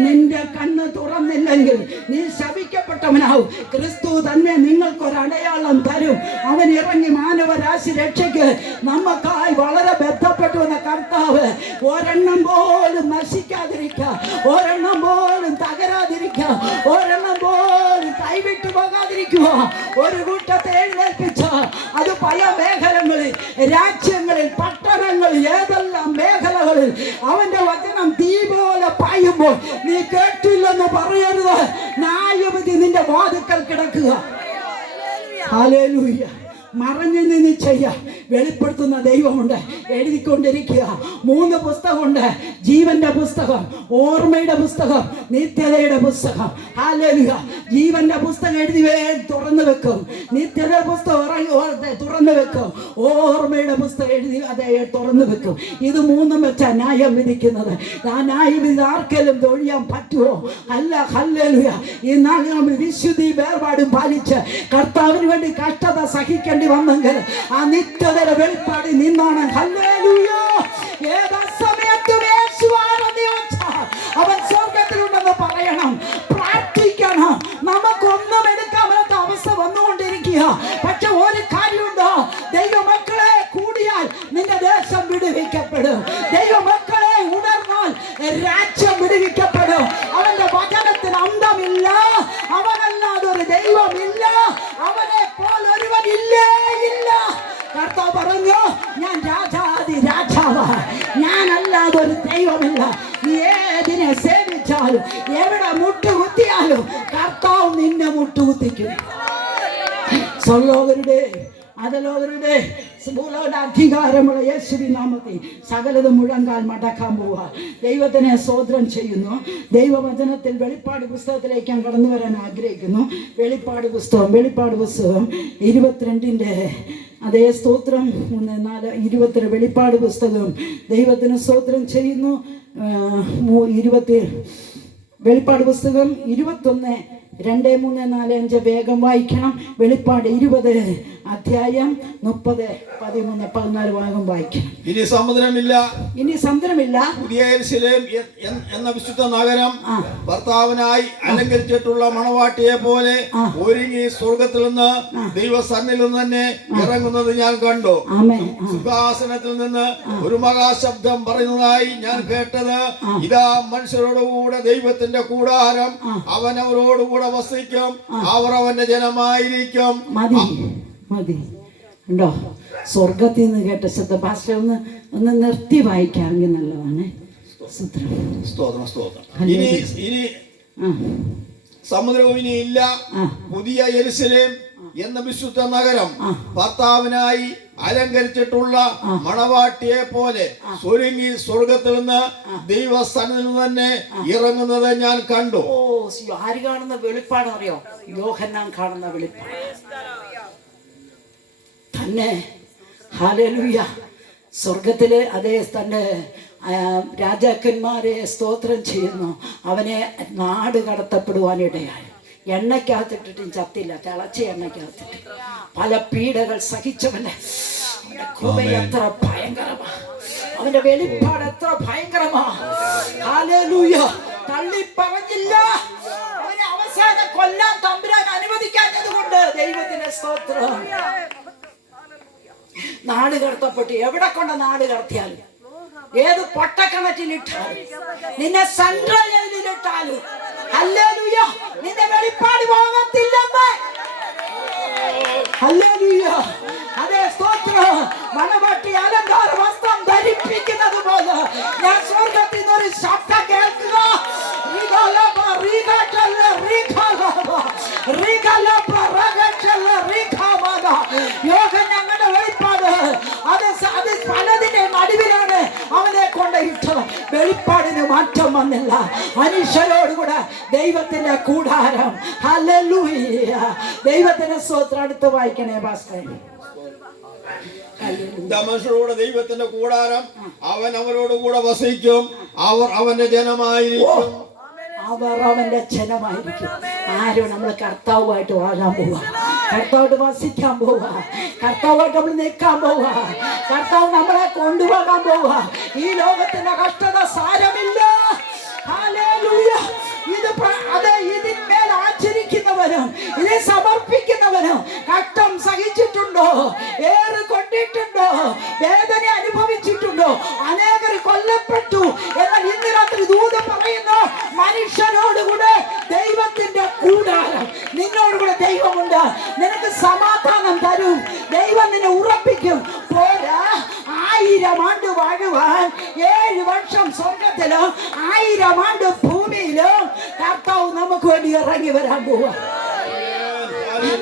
നിന്റെ കണ്ണ് തുറന്നില്ലെങ്കിൽ നീ ശപിക്കപ്പെട്ടവനാവും. ക്രിസ്തു തന്നെ നിങ്ങൾക്കൊരടയാളം തരും. അവൻ ഇറങ്ങി മാനവരാശി രക്ഷയ്ക്ക് നമുക്കായി വളരെ ബന്ധപ്പെട്ടു എന്ന കർത്താവ് ഒരെണ്ണം പോലും നശിക്കാതിരിക്കുക, ഒരെണ്ണം പോലും തകരാതിരിക്കുക, ഒരെണ്ണം പോലും കൈവിട്ടു പോകാതിരിക്കുക. ഒരു കൂട്ടത്തെ എഴുന്നേൽപ്പിച്ച അത് പല മേഖലകളിൽ, രാജ്യങ്ങളിൽ, പട്ടണങ്ങളിൽ, ഏതെല്ലാം മേഖലകളിൽ അവന്റെ വചനം തീ പോലെ പായുമ്പോൾ നീ കേട്ടില്ലെന്ന് പറയരുത്. ന്യായവിധി നിന്റെ വാതിക്കൽ കിടക്കുക. ഹല്ലേലൂയ. മറഞ്ഞു നിന്ന് ചെയ്യാൻ വെളിപ്പെടുത്തുന്ന ദൈവമുണ്ട്. എഴുതിക്കൊണ്ടിരിക്കുക. 3 പുസ്തകമുണ്ട്. ജീവന്റെ പുസ്തകം, ഓർമ്മയുടെ പുസ്തകം, നിത്യതയുടെ പുസ്തകം. ഹല്ലേലൂയ. ജീവന്റെ പുസ്തകം എഴുതി തുറന്നു വെക്കും, നിത്യത പുസ്തകം തുറന്നു വെക്കും, ഓർമ്മയുടെ പുസ്തകം എഴുതി അതേ തുറന്നു വെക്കും. ഇത് 3 വെച്ചാ ന്യായം വിധിക്കുന്നത്. ആ ന്യായവിധി ആർക്കെങ്കിലും തൊഴിയാൻ പറ്റുമോ? അല്ല. ഹല്ലേലൂയ. ഈ നാൾ നമ്മൾ വിശുദ്ധി വേർപാടും പാലിച്ച് കർത്താവിന് വേണ്ടി കഷ്ടത സഹിക്കേണ്ട വന്നെങ്കിൽ ആ നിത്യതയുടെ വെളിപ്പാടി നിന്നാണ്. ഹല്ലേലൂയ. ഏതാ സമയത്തും അവൻ സ്വർഗത്തിലുണ്ടെന്ന് പറയണം, പ്രാർത്ഥിക്കണം. നമുക്കൊന്നും എടുക്കാൻ പറ്റാത്ത അവസ്ഥ വന്നുകൊണ്ടിരിക്കുക. പക്ഷെ ഒരു കാര്യമുണ്ടോ, ദൈവമക്കളെ കൂടിയാൽ നിന്റെ ദേശം വിടുവിക്കപ്പെടും. ദൈവമക്കളെ രാജ്യം വിടുവിക്കപ്പെടും. അവന്റെ വചനത്തിന് അന്തമില്ല. അവനല്ലാതെ ഒരു ദൈവമില്ല. അവനെ പോലെ ഒരുവനില്ലേ ഇല്ല. കർത്താവ് പറഞ്ഞു, ഞാൻ രാജാതി രാജാവാ, ഞാനല്ലാതെ ഒരു ദൈവമില്ല. നീ ഏതിനെ സേവിച്ചാലും എവിടെ മുട്ടുകുത്തിയാലും കർത്താവ് നിന്നെ മുട്ടുകുത്തിക്കും. സ്വലോകരുടെ അതലോകരുടെ അധികാരമുള്ള യേശുവിൻ നാമത്തിൽ സകലതും മുഴങ്കാൽ മടക്കാൻ പോവുക. ദൈവത്തിനെ സ്തോത്രം ചെയ്യുന്നു. ദൈവവചനത്തിൽ വെളിപ്പാട് പുസ്തകത്തിലേക്ക് ഞാൻ കടന്നു വരാൻ ആഗ്രഹിക്കുന്നു. വെളിപ്പാട് പുസ്തകം 22 അതേ സ്തോത്രം 3-4 വെളിപ്പാട് പുസ്തകം ദൈവത്തിന് സ്തോത്രം ചെയ്യുന്നു. വെളിപ്പാട് പുസ്തകം 21 2, 3, 4, 5 വേഗം വായിക്കണം. വെളിപ്പാട് 20 അധ്യായം 30, 13, 14 ഭാഗം വായിക്കണം. ഇനി സമുദ്രമില്ല. പുതിയ യെരൂശലേം എന്ന വിശുദ്ധ നഗരം ഭർത്താവിനായി അലങ്കരിച്ചിട്ടുള്ള മണവാട്ടിയെ പോലെ ഒരുങ്ങി സ്വർഗത്തിൽ നിന്ന് ദൈവസന്നിധിയിൽ നിന്ന് തന്നെ ഇറങ്ങുന്നത് ഞാൻ കണ്ടു. സിംഹാസനത്തിൽ നിന്ന് ഒരു മഹാശബ്ദം പറയുന്നതായി ഞാൻ കേട്ടത്, ഇതാ മനുഷ്യരോടുകൂടെ ദൈവത്തിന്റെ കൂടാരം, അവൻ അവരോടുകൂടെ വസിക്കും, അവർ അവന്റെ ജനമായിരിക്കും. മതി ഉണ്ടോ? സ്വർഗത്തിൽ നിന്ന് കേട്ട ശബ്ദ ഭാഷ ഒന്ന് നിർത്തി വായിക്കാമെങ്കിൽ നല്ലതാണ്. ഇനി സമുദ്രവും ഇനി ഇല്ല. പുതിയ യെരൂശലേം എന്ന വിശുദ്ധ നഗരം ഭർത്താവിനായി അലങ്കരിച്ചിട്ടുള്ള മണവാട്ടിയെ പോലെ ഒരുങ്ങി സ്വർഗത്തിൽ നിന്ന് ദൈവസന്നിധിയിൽ നിന്ന് തന്നെ ഇറങ്ങുന്നത് ഞാൻ കണ്ടു. ആര് കാണുന്ന വെളിപ്പാടറിയോ? യോഹന്നാൻ കാണുന്ന വെളിപ്പാട് തന്നെ. ഹല്ലേലൂയ. സ്വർഗത്തിലെ അതേ തന്റെ രാജാക്കന്മാരെ സ്തോത്രം ചെയ്യുന്നു. അവനെ നാട് കടത്തപ്പെടുവാനിടയായി. എണ്ണയ്ക്കകത്തിട്ടിട്ടും ചത്തില്ല, തിളച്ച എണ്ണയ്ക്കകത്തിട്ട് പല പീഡകൾ സഹിച്ചവന്റെ കൃപ എത്ര ഭയങ്കരമാ, അവന്റെ വെളിപ്പാട് എത്ര ഭയങ്കരമാ. ഹല്ലേലൂയ. തള്ളി പറഞ്ഞില്ല. അവനെ അവസാനം കൊല്ലാൻ തമ്പുരാൻ അനുവദിക്കാഞ്ഞത് കൊണ്ട് ദൈവത്തിന്റെ സ്തോത്രം. നാട് കടത്തപ്പെട്ട് എവിടെ കൊണ്ട് നാട് കടത്തിയാലും, ഏത് പൊട്ടക്കിണറ്റിലിട്ടാലും, നിന്നെ സെൻട്രൽ ജയിലിലിട്ടാലും, ഹല്ലേലൂയ, നിന്റെ വെളിപ്പാട് പോകത്തില്ലെന്ന്. ഹല്ലേലൂയ. അതേ സ്തോത്രം. മണവാട്ടി അലങ്കാര വസ്ത്രം ധരിപ്പിക്കുന്നത് പോലെ ഞാൻ സ്വർഗത്തിൽ നിന്ന് ഒരു ശബ്ദം കേൾക്കുക. ഞങ്ങളുടെ വെളിപ്പാട് അത് പലതിന്റെ നടുവിലാണ് അവനെ കൊണ്ടിട്ടത്. വെളിപ്പാടിന് മാറ്റം വന്നില്ല. മനുഷ്യരോടുകൂടെ ദൈവത്തിന്റെ കൂടാരം. ഹല്ലേലൂയ. ദൈവത്തിന്റെ സ്തോത്രം. അടുത്ത് വായിക്കണേ ഭാസ്കരൻ. മനുഷ്യരോട് ദൈവത്തിന്റെ കൂടാരം, അവൻ അവരോടുകൂടെ വസിക്കും, അവർ അവന്റെ ജനമായിരിക്കും. അവർ അവന്റെ ജനമായിരിക്കും. ആരും നമ്മൾ കർത്താവുമായിട്ട് വാഴാൻ പോവുക, കർത്താവായിട്ട് വസിക്കാൻ പോവുക, കർത്താവായിട്ട് നമ്മൾ നിൽക്കാൻ പോവുക, കർത്താവ് നമ്മളെ കൊണ്ടുപോകാൻ പോവുക. ഈ ലോകത്തിന്റെ കഷ്ടത സാരമില്ല. ഹല്ലേലൂയ. ഇതിന്മേൽ ആചരിക്കുന്നവനും ഇതിനെ സമർപ്പിക്കുന്നവനും കഷ്ടം സഹിച്ചിട്ടുണ്ടോ? ഏറ് കൊണ്ടിട്ടുണ്ടോ? വേദന അനുഭവിച്ചിട്ടുണ്ടോ? അനേകർ കൊല്ലപ്പെട്ടു. എന്നാൽ ഇന്ന് രാത്രി ദൂതൻ പറയുന്നു, മനുഷ്യരോടുകൂടെ ദൈവത്തിന്റെ കൂടാരം. നിന്നോടുകൂടെ ദൈവമുണ്ട്. നിനക്ക് സമാധാനം തരും. ദൈവം നിന്നെ ഉറപ്പിക്കും. പോരാ, 1000 ആണ്ട് വാഴുവാൻ 7 വർഷം സ്വർഗത്തിലും 1000 ആണ്ട് ഭൂമിയിലും കർത്താവ് നമുക്ക് വേണ്ടി ഇറങ്ങി വരാൻ പോവാ.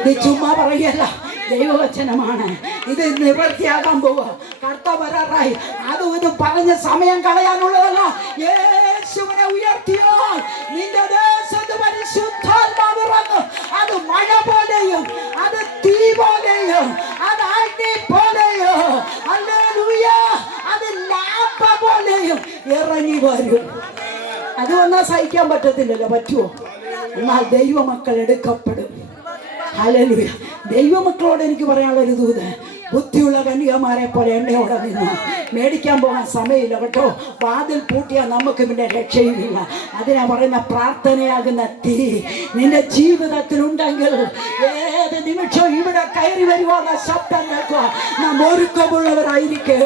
ഇത് ചുമ്മാ പറയല്ല, ദൈവവചനമാണ്. ഇത് നിവൃത്തിയാകാൻ പോവാ. കർത്താവ് വരാറായി. അതും ഇത് പറഞ്ഞ സമയം കളയാനുള്ളതല്ല. യേശുവിനെ ഉയർത്തിയാൽ നിന്റെ ദേശത്ത് പരിശുദ്ധാത്മാവ് ഇറങ്ങും. അത് മഴ പോലെയും, അത് തീ പോലെയും, അത് അഗ്നി പോലെയും, ഹല്ലേലൂയ, അത് ലാമ്പ പോലെയും ഇറങ്ങി വരും. അത് വന്നാൽ സഹിക്കാൻ പറ്റത്തില്ലല്ലോ. പറ്റുമോ? എന്നാൽ ദൈവമക്കൾ എടുക്കപ്പെടും. ഹല്ലേലൂയ. ദൈവമക്കളോട് എനിക്ക് പറയാനുള്ള ഒരു ദൂത്, ബുദ്ധിയുള്ള കന്യകമാരെ പോലെ എണ്ണയോടെ നിന്ന് മേടിക്കാൻ പോകാൻ സമയമില്ല കേട്ടോ. വാതിൽ പൂട്ടിയാൽ നമുക്ക് പിന്നെ രക്ഷയുമില്ല. അതിനാ പറയുന്ന പ്രാർത്ഥനയാകുന്ന തീ നിന്റെ ജീവിതത്തിൽ ഉണ്ടെങ്കിൽ ഏത് നിമിഷവും ഇവിടെ കയറി വരുവാന്ന ശബ്ദം കേൾക്കുക. നാം ഒരുക്കമുള്ളവരായിരിക്കും.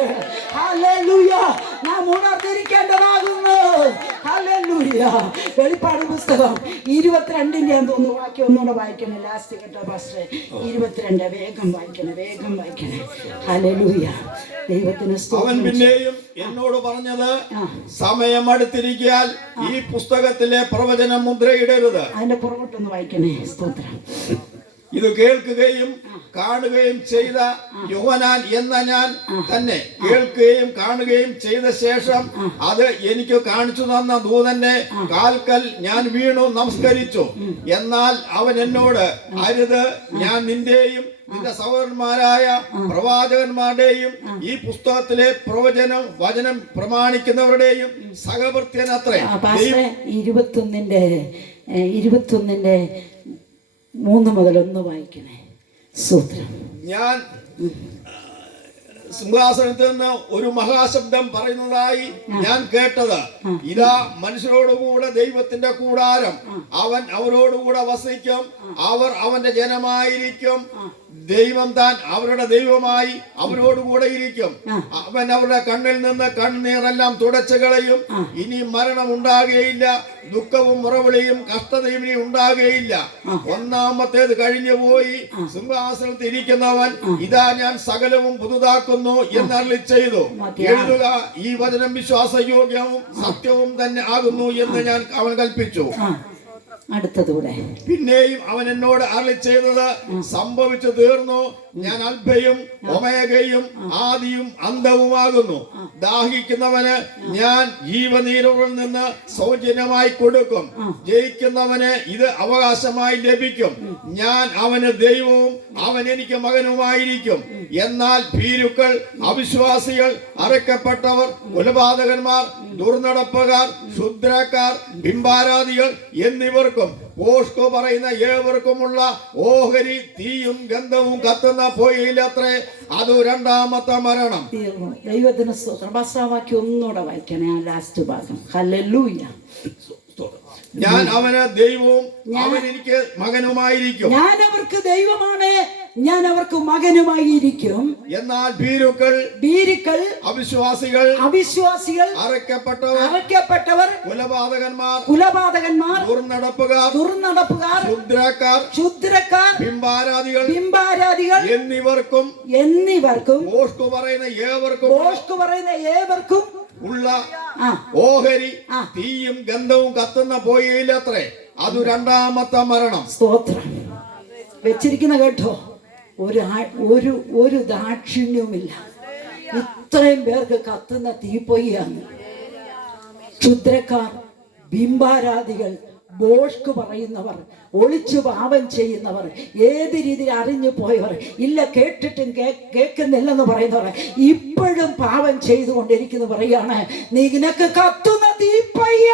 ഹല്ലേലൂയ. നാം ഉണർന്നിരിക്കേണ്ടതാകുന്നു. ഹല്ലേലൂയ. ഹല്ലേലൂയ. വെളിപ്പാട് പുസ്തകം 22 ഞാൻ തോന്നുന്നു വാക്യം ഒന്നുകൂടെ വായിക്കണേ. ലാസ്റ്റ് കേട്ടോ പാസ്റ്ററെ, 22 വേഗം വായിക്കണേ. ഹല്ലേലൂയ. ദൈവത്തിന് അവൻ സ്തോത്രം. പിന്നെയും എന്നോട് പറഞ്ഞത്, സമയം അടുത്തിരിക്കാൻ ഈ പുസ്തകത്തിലെ പ്രവചനം മുദ്രയിടരുത്. അതിന്റെ പുറകോട്ടൊന്ന് വായിക്കണേ. സ്തോത്രം. ഇത് കേൾക്കുകയും കാണുകയും ചെയ്ത യോഹന്നാൻ എന്ന ഞാൻ തന്നെ കേൾക്കുകയും കാണുകയും ചെയ്ത ശേഷം അത് എനിക്ക് കാണിച്ചു തന്ന ദൂതന്റെ കാൽക്കൽ ഞാൻ വീണു നമസ്കരിച്ചു. എന്നാൽ അവൻ എന്നോട്, അരുത്, ഞാൻ നിന്റെയും നിന്റെ സഹോദരന്മാരായ പ്രവാചകന്മാരുടെയും ഈ പുസ്തകത്തിലെ വചനം പ്രമാണിക്കുന്നവരുടെയും സഹഭൃത്യനത്രേ. 21 3 മുതൽ 1 വായിക്കണേ. സൂത്രം. ഞാൻ സിംഹാസനത്തിൽ നിന്ന് ഒരു മഹാശബ്ദം പറയുന്നതായി ഞാൻ കേട്ടത്, ഇതാ മനുഷ്യരോടുകൂടെ ദൈവത്തിന്റെ കൂടാരം, അവൻ അവരോടുകൂടെ വസിക്കും, അവർ അവന്റെ ജനമായിരിക്കും, ദൈവം താൻ അവരുടെ ദൈവമായി അവരോടുകൂടെ ഇരിക്കും. അവൻ അവരുടെ കണ്ണിൽ നിന്ന് കണ്ണുനീരെല്ലാം തുടച്ചു കളയും. ഇനി മരണം ഉണ്ടാകുകയില്ല, ദുഃഖവും മുറവിളിയും കഷ്ടതയും ഇനി ഉണ്ടാകുകയില്ല. ഒന്നാമത്തേത് കഴിഞ്ഞു പോയി. സിംഹാസനത്തിൽ ഇരിക്കുന്നവൻ, ഇതാ ഞാൻ സകലവും പുതുതാക്കുന്നു എന്നരുളി ചെയ്തു. എഴുതുക, ഈ വചനം വിശ്വാസയോഗ്യവും സത്യവും തന്നെ ആകുന്നു എന്ന് അവൻ കൽപ്പിച്ചു. അടുത്തതൂടെ പിന്നെയും അവൻ എന്നോട് അരുളി ചെയ്തത്, സംഭവിച്ചു തീർന്നു. ഞാൻ അൽഫയും ഒമേഗയും ആദിയും അന്തവുമാകുന്നു. ദാഹിക്കുന്നവന് ഞാൻ ജീവനീരുകളിൽ നിന്ന് സൗജന്യമായി കൊടുക്കും. ജയിക്കുന്നവന് ഇത് അവകാശമായി ലഭിക്കും. ഞാൻ അവന് ദൈവവും അവൻ എനിക്ക് മകനുമായിരിക്കും. എന്നാൽ ഭീരുക്കൾ, അവിശ്വാസികൾ, അറയ്ക്കപ്പെട്ടവർ, കൊലപാതകന്മാർ, ദുർനടപ്പുകാർ, ക്ഷുദ്രക്കാർ, ബിംബാരാധികൾ എന്നിവർക്കും പോഷ്കോ പറയുന്ന ഏവർക്കുമുള്ള ഓഹരി തീയും ഗന്ധവും കത്തുന്ന പോയില്ലത്രേ. അത് രണ്ടാമത്തെ മരണം. ദൈവത്തിന് സ്തോത്രം. വാക്യം ഒന്നുകൂടെ വായിക്കണേ. ലാസ്റ്റ് ഭാഗം. ഹല്ലേലൂയ. ഞാൻ അവന് ദൈവവും അവൻ എനിക്ക് മകനുമായിരിക്കും. ഞാൻ അവർക്ക് ദൈവമാണ്, ഞാൻ അവർക്ക് മകനുമായിരിക്കും. എന്നാൽ ഭീരുക്കൾ, അവിശ്വാസികൾ, അറയ്ക്കപ്പെട്ടവർ, കൊലപാതകന്മാർ, ദുർനടപ്പുകാർ, ക്ഷുദ്രക്കാർ, ബിംബാരാധികൾ എന്നിവർക്കും പോഷ്കു പറയുന്ന ഏവർക്കും ഉള്ള ഓഹരി തീയും ഗന്ധവും കത്തുന്ന പോയില്ലത്രേ. അത് രണ്ടാമത്തെ മരണം. സ്തോത്രം. വെച്ചിരിക്കുന്ന കേട്ടോ, ഒരു ദാക്ഷിണ്യവുമില്ല. ഇത്രയും പേർക്ക് കത്തുന്ന തീപ്പൊയ്യാണ്. ക്ഷുദ്രക്കാർ, ബിംബാരാധികൾ, ബോഷ്ക് പറയുന്നവർ, ഒളിച്ചു പാപം ചെയ്യുന്നവർ, ഏത് രീതിയിൽ അറിഞ്ഞു പോയവർ, ഇല്ല കേട്ടിട്ടും കേൾക്കുന്നില്ലെന്ന് പറയുന്നവർ, ഇപ്പോഴും പാപം ചെയ്തുകൊണ്ടിരിക്കുന്നു. പറയാണ്, നിനക്ക് കത്തുന്ന തീപ്പയ്യ.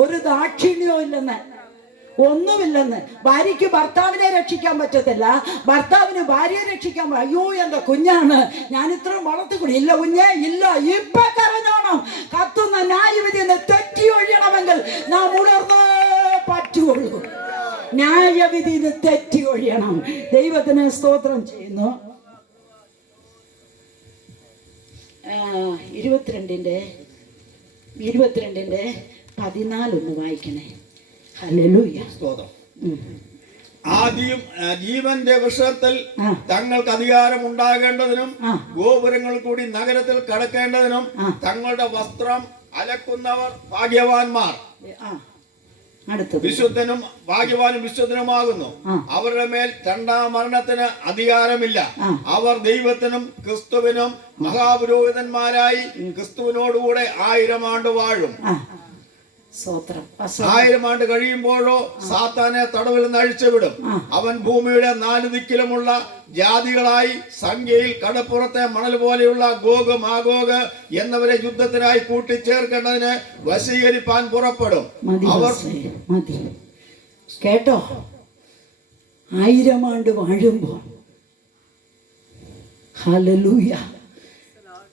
ഒരു ദാക്ഷിണ്യവും ഇല്ലെന്ന്, ഒന്നുമില്ലെന്ന്. ഭാര്യയ്ക്ക് ഭർത്താവിനെ രക്ഷിക്കാൻ പറ്റത്തില്ല, ഭർത്താവിന് ഭാര്യയെ രക്ഷിക്കാൻ. അയ്യോ എന്റെ കുഞ്ഞാണ്, ഞാൻ ഇത്രയും വളർത്തിക്കൂടി. ഇല്ല കുഞ്ഞേ, ഇല്ല. ഇപ്പൊ കരഞ്ഞോണം. കത്തുന്ന ന്യായവിധിന്ന് തെറ്റി ഒഴിയണമെങ്കിൽ നാം ഉണർന്നേ പറ്റുള്ളൂ. ന്യായവിധിന്ന് തെറ്റി ഒഴിയണം. ദൈവത്തിന് സ്തോത്രം ചെയ്യുന്നു. 22-14 വായിക്കണേ. ഹല്ലേലൂയ. ആദ്യം ജീവന്റെ വൃക്ഷത്തിൽ തങ്ങൾക്ക് അധികാരം ഉണ്ടാകേണ്ടതിനും ഗോപുരങ്ങൾ കൂടി നഗരത്തിൽ കടക്കേണ്ടതിനും തങ്ങളുടെ വസ്ത്രം അലക്കുന്നവർ ഭാഗ്യവാന്മാർ. വിശുദ്ധനും ഭാഗ്യവാനും വിശുദ്ധനുമാകുന്നു. അവരുടെ മേൽ രണ്ടാം മരണത്തിന് അധികാരമില്ല. അവർ ദൈവത്തിനും ക്രിസ്തുവിനും മഹാപുരോഹിതന്മാരായി ക്രിസ്തുവിനോടുകൂടെ 1000 ആണ്ട് വാഴും. 1000 ആണ്ട് കഴിയുമ്പോഴോ സാത്താനെ തടവിൽ നിന്ന് അഴിച്ചുവിടും. അവൻ ഭൂമിയുടെ 4 ദിക്കിലുമുള്ള ജാതികളായി സംഖ്യയിൽ കടപ്പുറത്തെ മണൽ പോലെയുള്ള ഗോഗ് മാഗോഗ് എന്നവരെ യുദ്ധത്തിനായി കൂട്ടിച്ചേർക്കേണ്ടതിന് വശീകരിപ്പാൻ പുറപ്പെടും. അവർ കേട്ടോ, 1000 ആണ്ട് വാഴുമ്പോ ഹല്ലേലൂയ,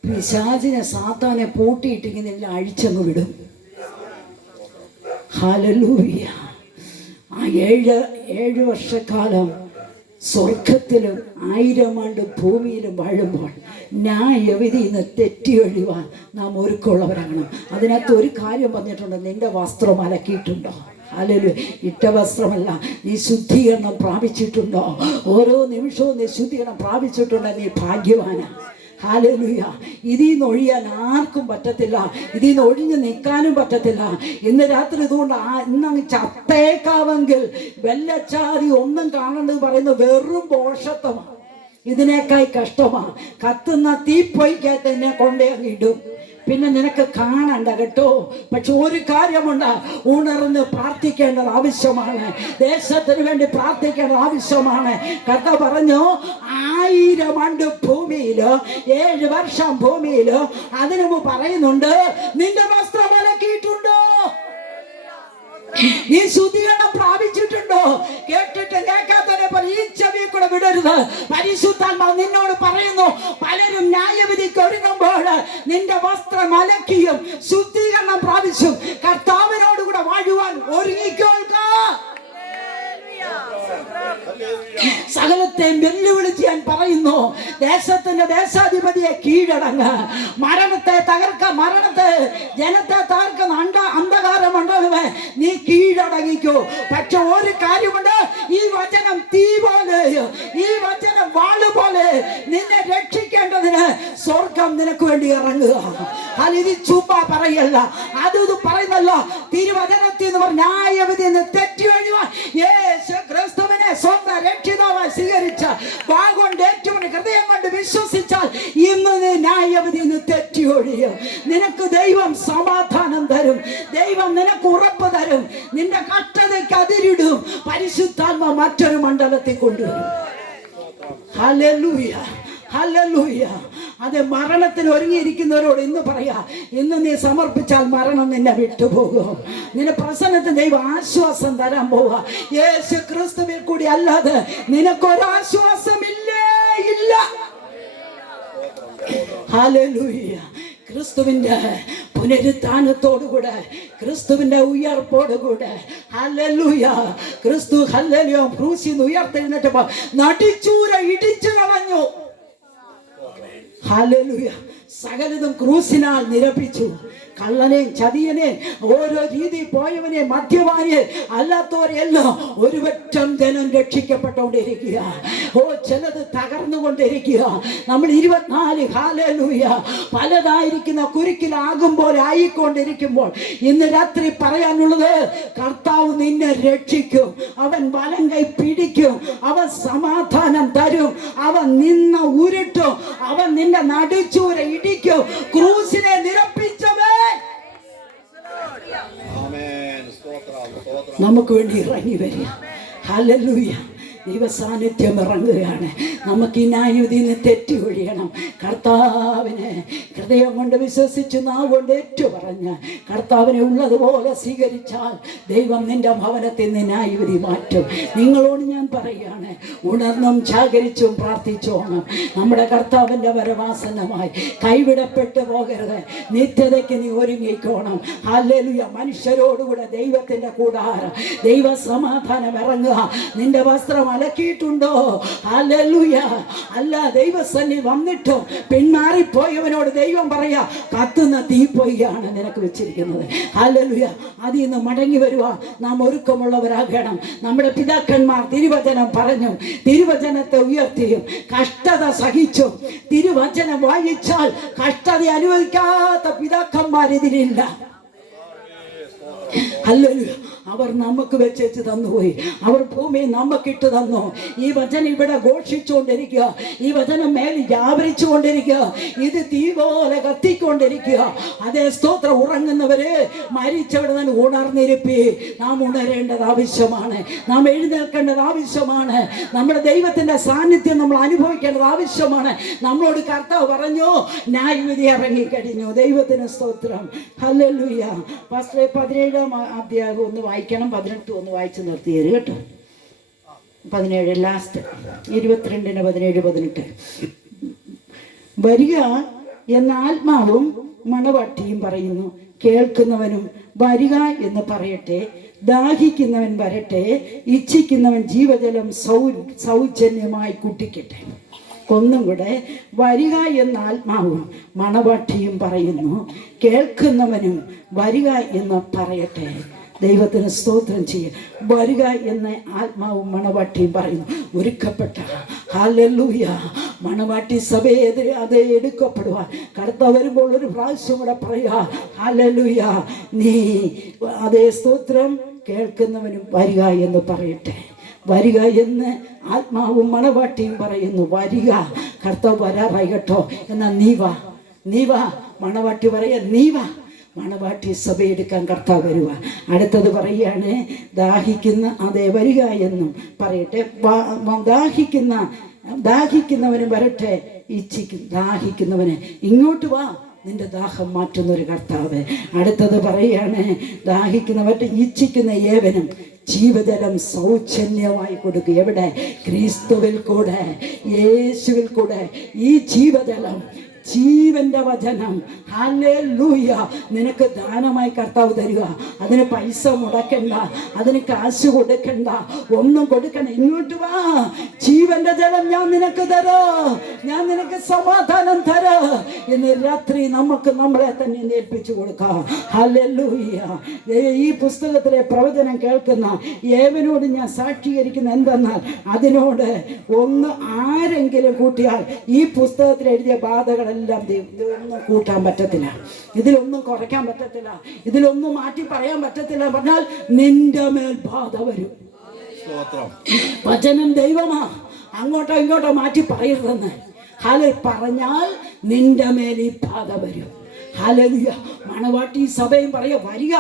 പിശാചിനെ സാത്താനെ പൂട്ടിയിട്ടിങ്ങനെ അഴിച്ചങ്ങ് വിടും. ഹല്ലേലൂയ. ആ 7 വർഷക്കാലം സ്വർഗത്തിലും 1000 ആണ്ട് ഭൂമിയിലും വാഴുമ്പോൾ ന്യായവിധിയിൽ നിന്ന് തെറ്റിയൊഴിവാൻ നാം ഒരുക്കമുള്ളവരാകണം. അതിനകത്ത് ഒരു കാര്യം പറഞ്ഞിട്ടുണ്ട്, നിന്റെ വസ്ത്രം അലക്കിയിട്ടുണ്ടോ? ഹല്ലേലൂയ. ഇട്ട വസ്ത്രമല്ല, നീ ശുദ്ധീകരണം പ്രാപിച്ചിട്ടുണ്ടോ? ഓരോ നിമിഷവും നീ ശുദ്ധീകരണം പ്രാപിച്ചിട്ടുണ്ടോ, നീ ഭാഗ്യവാനാണ്. ഹല്ലേലൂയ. ഇതിൽ നിന്ന് ഒഴിയാൻ ആർക്കും പറ്റത്തില്ല, ഇതിൽ നിന്ന് ഒഴിഞ്ഞു നിൽക്കാനും പറ്റത്തില്ല. ഇന്ന് രാത്രി ഇതുകൊണ്ട് ഇന്നങ്ങ് ചത്തേക്കാവെങ്കിൽ വെല്ലച്ചാതി ഒന്നും കാണേണ്ടത് പറയുന്നത് വെറും പോഷത്വമാണ്. ഇതിനേക്കായി കഷ്ടമാണ്. കത്തുന്ന തീപ്പൊയ്ക്കകത്ത് എന്നെ കൊണ്ടേ ഇടും, പിന്നെ നിനക്ക് കാണണ്ട കേട്ടോ. പക്ഷെ ഒരു കാര്യമുണ്ട്, ഉണർന്ന് പ്രാർത്ഥിക്കേണ്ടത് ആവശ്യമാണ്. ദേശത്തിന് വേണ്ടി പ്രാർത്ഥിക്കേണ്ടത് ആവശ്യമാണ്. കർത്താവ് പറഞ്ഞു, 1000 ആണ്ട് ഭൂമിയിലോ 7 വർഷം ഭൂമിയിലോ. അതിനു മുമ്പ് പറയുന്നുണ്ട്, നിന്റെ വസ്ത്രം അലക്കിയിട്ടുണ്ടോ? നീ ശുദ്ധീകരണം പ്രാപിച്ചിട്ടുണ്ടോ? കേട്ടിട്ട് കേൾക്കാത്തവരെ പോലെ ഈ ചെവി കൂടെ വിടരുത്. പരിശുദ്ധാത്മാവ് നിന്നോട് പറയുന്നു, പലരും ന്യായവിധിക്ക് ഒരുങ്ങുമ്പോൾ നിന്റെ വസ്ത്രം അലക്കിയും ശുദ്ധീകരണം പ്രാപിച്ചും കർത്താവിനോടുകൂടെ വാഴുവാൻ ഒരുങ്ങിക്കോൾക്ക. സകലത്തെയും വെല്ലുവിളിച്ച് ഞാൻ പറയുന്നു, ദേശത്തിന്റെ ദേശാധിപതിയെ കീഴടങ്ങ്. മരണത്തെ തകർക്ക, ജനത്തെ തകർക്കുന്ന അന്ധകാര മണ്ഡലമേ, നീ കീഴടങ്ങിക്കോ. പക്ഷെ ഒരു കാര്യമുണ്ട്, ഈ വചനം തീ പോലെ, ഈ വചനം വാള് പോലെ നിന്നെ രക്ഷിക്കേണ്ടതിന് സ്വർഗം നിനക്ക് വേണ്ടി ഇറങ്ങുക. ഇത് ചുമ്മാ പറയല്ല, അത് പറയുന്നല്ലോ. തിരുവചനത്തിൽ എന്ന് പറഞ്ഞ ന്യായവിധി തെറ്റി ഒഴിവാൻ യേശു ക്രിസ്തുവിനെ സ്വന്തം രക്ഷിതാവായി സ്വീകരിച്ച വാഗൊണ്ട് ഏറ്റുകൊണ്ട് ഹൃദയം കൊണ്ട് വിശ്വസിച്ചാൽ ഇന്ന് നീ ന്യായവിധി തെറ്റി ഒഴിയും. നിനക്ക് ദൈവം സമാധാനം തരും, ദൈവം നിനക്ക് ഉറപ്പ് തരും, നിന്റെ കഷ്ടതയ്ക്ക് അതിരിടും. പരിശുദ്ധാത്മ മറ്റൊരു മണ്ഡലത്തിൽ കൊണ്ടുവരും. Hallelujah, hallelujah. അത് മരണത്തിന് ഒരുങ്ങിയിരിക്കുന്നവരോട് ഇന്ന് പറയാ, ഇന്ന് നീ സമർപ്പിച്ചാൽ മരണം നിന്നെ വിട്ടുപോകും. നിന്റെ പ്രസന്നത്തിന് ദൈവം ആശ്വാസം തരാൻ പോവാ. യേശു ക്രിസ്തുവിൽ കൂടി അല്ലാതെ നിനക്കൊരാശ്വാസമില്ലേ? ഇല്ല. ഹല്ലേലൂയ. ക്രിസ്തുവിന്റെ പുനരുത്ഥാനത്തോടുകൂടെ, ക്രിസ്തുവിന്റെ ഉയർപ്പോടുകൂടെ, ഹല്ലേലൂയ, ക്രിസ്തു ഹല്ലേലൂയ ക്രൂശിൽ നിന്ന് ഉയർത്തെഴുന്നേറ്റപ്പോൾ നടിച്ചൂര ഇടിച്ചു കളഞ്ഞു. ഹല്ലേലൂയ. സകലതും ക്രൂശിനാൽ നിരപ്പിച്ചു. കള്ളനെയും ചതിയനെയും ഓരോ രീതി പോയവനെ മദ്യപാനിയെ അല്ലാത്തവരെല്ലാം ഒരുപറ്റം ജനം രക്ഷിക്കപ്പെട്ടുകൊണ്ടിരിക്കുക. ചിലത് തകർന്നുകൊണ്ടിരിക്കുക. നമ്മൾ 24 ഹല്ലേലൂയ പലതായിരിക്കുന്ന കുരുക്കിലാകും പോലെ ആയിക്കൊണ്ടിരിക്കുമ്പോൾ ഇന്ന് രാത്രി പറയാനുള്ളത്, കർത്താവ് നിന്നെ രക്ഷിക്കും. അവൻ വലം കൈ പിടിക്കും, അവൻ സമാധാനം തരും, അവൻ നിന്ന ഉരുട്ടും, അവൻ നിന്റെ നടുച്ചൂര ഇടിക്കും. ക്രൂശിനെ നിരപ്പിച്ചവൻ നമുക്ക് വേണ്ടി ഇറങ്ങി വരിക. ഹല്ലേലൂയ. ദൈവസാന്നിധ്യം ഇറങ്ങുകയാണ്. നമുക്ക് ഈ ന്യായവിധിയിൽ നിന്ന് തെറ്റി ഒഴിയണം. കർത്താവിനെ ഹൃദയം കൊണ്ട് വിശ്വസിച്ച് നാവ് കൊണ്ട് ഏറ്റുപറഞ്ഞ് കർത്താവിനെ ഉള്ളതുപോലെ സ്വീകരിച്ചാൽ ദൈവം നിന്റെ ഭവനത്തിൽ നിന്ന് ന്യായവിധി മാറ്റും. നിങ്ങളോട് ഞാൻ പറയുകയാണ്, ഉണർന്നും ജാഗരിച്ചും പ്രാർത്ഥിച്ചോണം. നമ്മുടെ കർത്താവിൻ്റെ വരവാസനമായി കൈവിടപ്പെട്ടു പോകരുത്. നിത്യതയ്ക്ക് നീ ഒരുങ്ങിക്കോണം. ഹല്ലേലൂയ. മനുഷ്യരോടുകൂടെ ദൈവത്തിൻ്റെ കൂടാരം, ദൈവ സമാധാനം ഇറങ്ങുക. നിന്റെ വസ്ത്രം അലക്കിയിട്ടുണ്ടോ? ഹല്ലേലൂയ. അല്ല, ദൈവസന്നിധി വന്നിട്ടും പിന്മാറിപ്പോയവനോട് ദൈവം പറയാ, കത്തുന്ന തീപ്പൊയ്യാണ് നിനക്ക് വെച്ചിരിക്കുന്നത്. ഹല്ലേലൂയ. അതിൽ നിന്ന് മടങ്ങി വരുക നാം ഒരുക്കമുള്ളവരാകണം. നമ്മുടെ പിതാക്കന്മാർ തിരുവചനം പറഞ്ഞും തിരുവചനത്തെ ഉയർത്തിയും കഷ്ടത സഹിച്ചും തിരുവചനം വായിച്ചാൽ കഷ്ടത അനുഭവിക്കാത്ത പിതാക്കന്മാർ ഇതിലില്ല. ഹല്ലേലൂയ. അവർ നമുക്ക് വെച്ചേച്ച് തന്നുപോയി. അവർ ഭൂമി നമുക്കിട്ട് തന്നു. ഈ വചനം ഇവിടെ ഘോഷിച്ചുകൊണ്ടിരിക്കുക, ഈ വചനം മേൽ വ്യാപരിച്ചുകൊണ്ടിരിക്കുക, ഇത് തീ പോലെ കത്തിക്കൊണ്ടിരിക്കുക. അതേ സ്തോത്രം. ഉറങ്ങുന്നവര് മരിച്ചവിടെ നിന്ന് ഉണർന്നിരിപ്പി. നാം ഉണരേണ്ടത് ആവശ്യമാണ്, നാം എഴുന്നേൽക്കേണ്ടത് ആവശ്യമാണ്. നമ്മുടെ ദൈവത്തിന്റെ സാന്നിധ്യം നമ്മൾ അനുഭവിക്കേണ്ടത് ആവശ്യമാണ്. നമ്മളോട് കർത്താവ് പറഞ്ഞു, ന്യായവിധി ഇറങ്ങിക്കഴിഞ്ഞു. ദൈവത്തിന് സ്തോത്രം. ഹല്ലേലൂയ. 17 അധ്യായം ഒന്ന് വായിക്കണം, 18 ഒന്ന് വായിച്ച് നിർത്തിയത് കേട്ടോ. 17 ലാസ്റ്റ് 22, 17, 18. വരിക എന്ന ആത്മാവും മണവാട്ടിയും പറയുന്നു, കേൾക്കുന്നവനും വരിക എന്ന് പറയട്ടെ. ദാഹിക്കുന്നവൻ വരട്ടെ, ഇച്ഛിക്കുന്നവൻ ജീവജലം സൗജന്യമായി കുടിക്കട്ടെ. ഒന്നും കൂടെ, വരിക എന്ന ആത്മാവും മണവാട്ടിയും പറയുന്നു, കേൾക്കുന്നവനും വരിക എന്ന് പറയട്ടെ. ദൈവത്തിന് സ്തോത്രം ചെയ്യും. വരിക എന്ന ആത്മാവും മണവാട്ടിയും പറയുന്നു. ഒരുക്കപ്പെട്ട ഹല്ലേലൂയ മണവാട്ടി സഭയെതിരെ അത് എടുക്കപ്പെടുവാൻ കർത്താവ് വരുമ്പോൾ ഒരു പ്രാവശ്യം കൂടെ പറയുക, ഹല്ലേലൂയ നീ അതേ സ്തോത്രം, കേൾക്കുന്നവനും വരിക എന്ന് പറയട്ടെ. വരിക എന്ന് ആത്മാവും മണവാട്ടിയും പറയുന്നു. വരിക, കർത്താവ് വരാറായി കേട്ടോ. എന്നാൽ നീ വാ മണവാട്ടി പറയാ, നീ വാ. മണവാട്ടി സഭയെടുക്കാൻ കർത്താവ് വരുക. അടുത്തത് പറയുകയാണ്, അതേ വരിക എന്നും പറയട്ടെ. ദാഹിക്കുന്നവന് വരട്ടെ, ദാഹിക്കുന്നവന് ഇങ്ങോട്ട് വാ, നിന്റെ ദാഹം മാറ്റുന്നൊരു കർത്താവ്. അടുത്തത് പറയാണ്, ദാഹിക്കുന്നവരുടെ ഇച്ഛിക്കുന്ന ഏവനും ജീവജലം സൗജന്യമായി കൊടുക്കുക. എവിടെ? ക്രിസ്തുവിൽ കൂടെ, യേശുവിൽ കൂടെ. ഈ ജീവജലം, ജീവന്റെ വചനം, ഹല്ലേലൂയ, നിനക്ക് ദാനമായി കർത്താവ് തരിക. അതിന് പൈസ മുടക്കണ്ട, അതിന് കാശ് കൊടുക്കണ്ട, ഒന്നും കൊടുക്കണ്ട. ഇങ്ങോട്ട് വാ, ജീവന്റെ ജലം ഞാൻ നിനക്ക് തരോ, ഞാൻ നിനക്ക് സമാധാനം തരോ. ഇന്ന് രാത്രി നമുക്ക് നമ്മളെ തന്നെ ഏൽപ്പിച്ചു കൊടുക്കാം. ഹല്ലേലൂയ. ഈ പുസ്തകത്തിലെ പ്രവചനം കേൾക്കുന്ന ഏവനോട് ഞാൻ സാക്ഷീകരിക്കുന്ന എന്തെന്നാൽ, അതിനോട് ഒന്ന് ആരെങ്കിലും കൂട്ടിയാൽ ഈ പുസ്തകത്തിൽ എഴുതിയ ബാധകൾ ഇതിലൊന്നും കൂട്ടാൻ പറ്റത്തില്ല, ഇതിലൊന്നും കുറയ്ക്കാൻ പറ്റത്തില്ല, ഇതിലൊന്നും മാറ്റി പറയാൻ പറ്റത്തില്ല. പറഞ്ഞാൽ നിന്റെ മേൽ ബാധ വരും. വചനം ദൈവമാ, അങ്ങോട്ടോ ഇങ്ങോട്ടോ മാറ്റി പറയരുതെന്ന്. പറഞ്ഞാൽ നിന്റെ മേൽ ഈ ബാധ വരും. ഹല്ലേലൂയ. മണവാട്ടി സഭയും പറയാ, വരിക,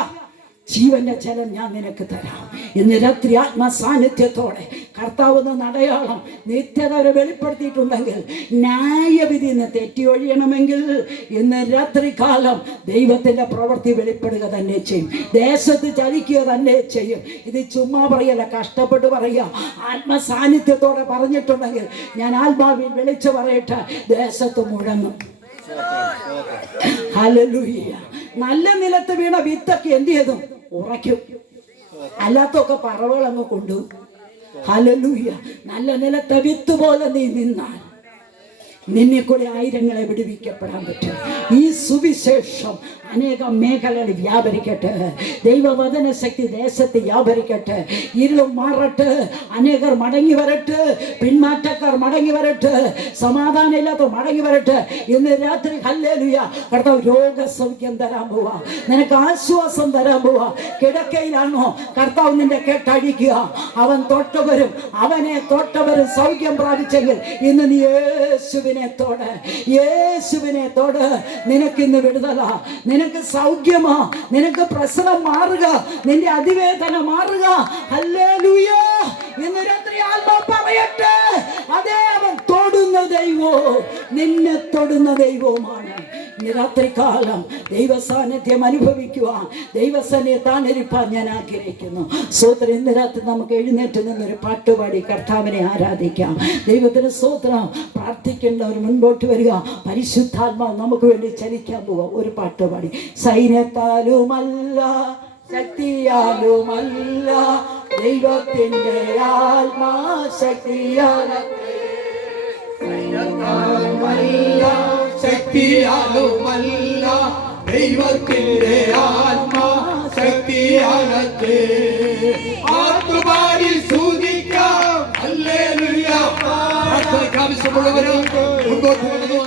ജീവന്റെ ജലം ഞാൻ നിനക്ക് തരാം. ഇന്ന് രാത്രി ആത്മസാന്നിധ്യത്തോടെ കർത്താവ് അടയാളം നിത്യത വരെ വെളിപ്പെടുത്തിയിട്ടുണ്ടെങ്കിൽ, ന്യായവിധി നിന്ന് തെറ്റി ഒഴിയണമെങ്കിൽ ഇന്ന് രാത്രി കാലം ദൈവത്തിന്റെ പ്രവൃത്തി വെളിപ്പെടുക തന്നെ ചെയ്യും. ദേശത്ത് ചലിക്കുക തന്നെ ചെയ്യും. ഇത് ചുമ്മാ പറയല്ല, കഷ്ടപ്പെട്ട് പറയുക. ആത്മസാന്നിധ്യത്തോടെ പറഞ്ഞിട്ടുണ്ടെങ്കിൽ ഞാൻ ആത്മാവിൽ വിളിച്ചു പറയട്ടെ, ദേശത്ത് മുഴങ്ങും. ഹല്ലേലൂയ. നല്ല നിലത്ത് വീണ വിത്തൊക്കെ എന്ത് ചെയ്തു? ഉറയ്ക്കും. അല്ലാത്തൊക്കെ പറവുകൾ അങ്ങ് കൊണ്ടുപോകും. ഹല്ലേലൂയ. നല്ല നിലത്തെ വിത്ത് പോലെ നീ നിന്നാൽ നിന്നെ കൂടെ ആയിരങ്ങളെ വിടുവിക്കപ്പെടാൻ പറ്റും. ഈ സുവിശേഷം അനേകം മേഖലകളിൽ വ്യാപരിക്കട്ടെ. ദൈവവചന ശക്തി ദേശത്ത് വ്യാപരിക്കട്ടെ. ഇരുളും മാറട്ടെ, അനേകർ മടങ്ങി വരട്ടെ, പിന്മാറ്റക്കാർ മടങ്ങി വരട്ടെ, സമാധാനം ഇല്ലാത്തവർ മടങ്ങി വരട്ടെ. ഇന്ന് രാത്രി ഹല്ലേലൂയ കർത്താവ് രോഗസൗഖ്യം തരാൻ പോവാ, നിനക്ക് ആശ്വാസം തരാൻ പോവാ. കിടക്കയിലാണോ? കർത്താവ് നിന്റെ കേട്ടഴിക്കുക. അവൻ തൊട്ടവരും അവനെ തൊട്ടവരും സൗഖ്യം പ്രാപിച്ചെങ്കിൽ ഇന്ന് നീ യേശുവിനെ തോട്. നിനക്കിന്ന് വിടുതല, നിനക്ക് സൗഖ്യമാ, നിനക്ക് പ്രശ്നം മാറുക, നിന്റെ അതിവേദന മാറുക. ഹല്ലേലൂയ. ഇന്ന് രാത്രി ആത്മാവ് പറയട്ടെ, അതേ അവൻ തൊടുന്ന ദൈവോ, നിന്നെ തൊടുന്ന ദൈവവുമാണ്. രാത്രികാലം ദൈവ സാന്നിധ്യം അനുഭവിക്കുവാൻ, ദൈവസന്നിധിയിൽ ഇരിപ്പാൻ ഞാൻ ആഗ്രഹിക്കുന്നു. സ്തോത്രം. ഇന്ന് രാത്രി നമുക്ക് എഴുന്നേറ്റ് നിന്നൊരു പാട്ടുപാടി കർത്താവിനെ ആരാധിക്കാം. ദൈവത്തിന് സ്തോത്രം. പ്രാർത്ഥിക്കേണ്ടവർ മുൻപോട്ട് വരിക. പരിശുദ്ധാത്മാവ് നമുക്ക് വേണ്ടി ചലിക്കാൻ പോവുക. ഒരു പാട്ടുപാടി. സൈന്യത്താലുമല്ല ശക്തിയാലുമല്ല ദൈവത്തിന്റെ ആത്മാ ശക്തിയാലുമല്ല ദൈവത്തിന്റെ ആത്മാ ശക്തിയാലത്തെ ആത്മാവിൽ സ്തുതിക്കാം. ഹല്ലേലൂയ. ആവശ്യമുള്ളവരും മുൻപോട്ട് വന്നു.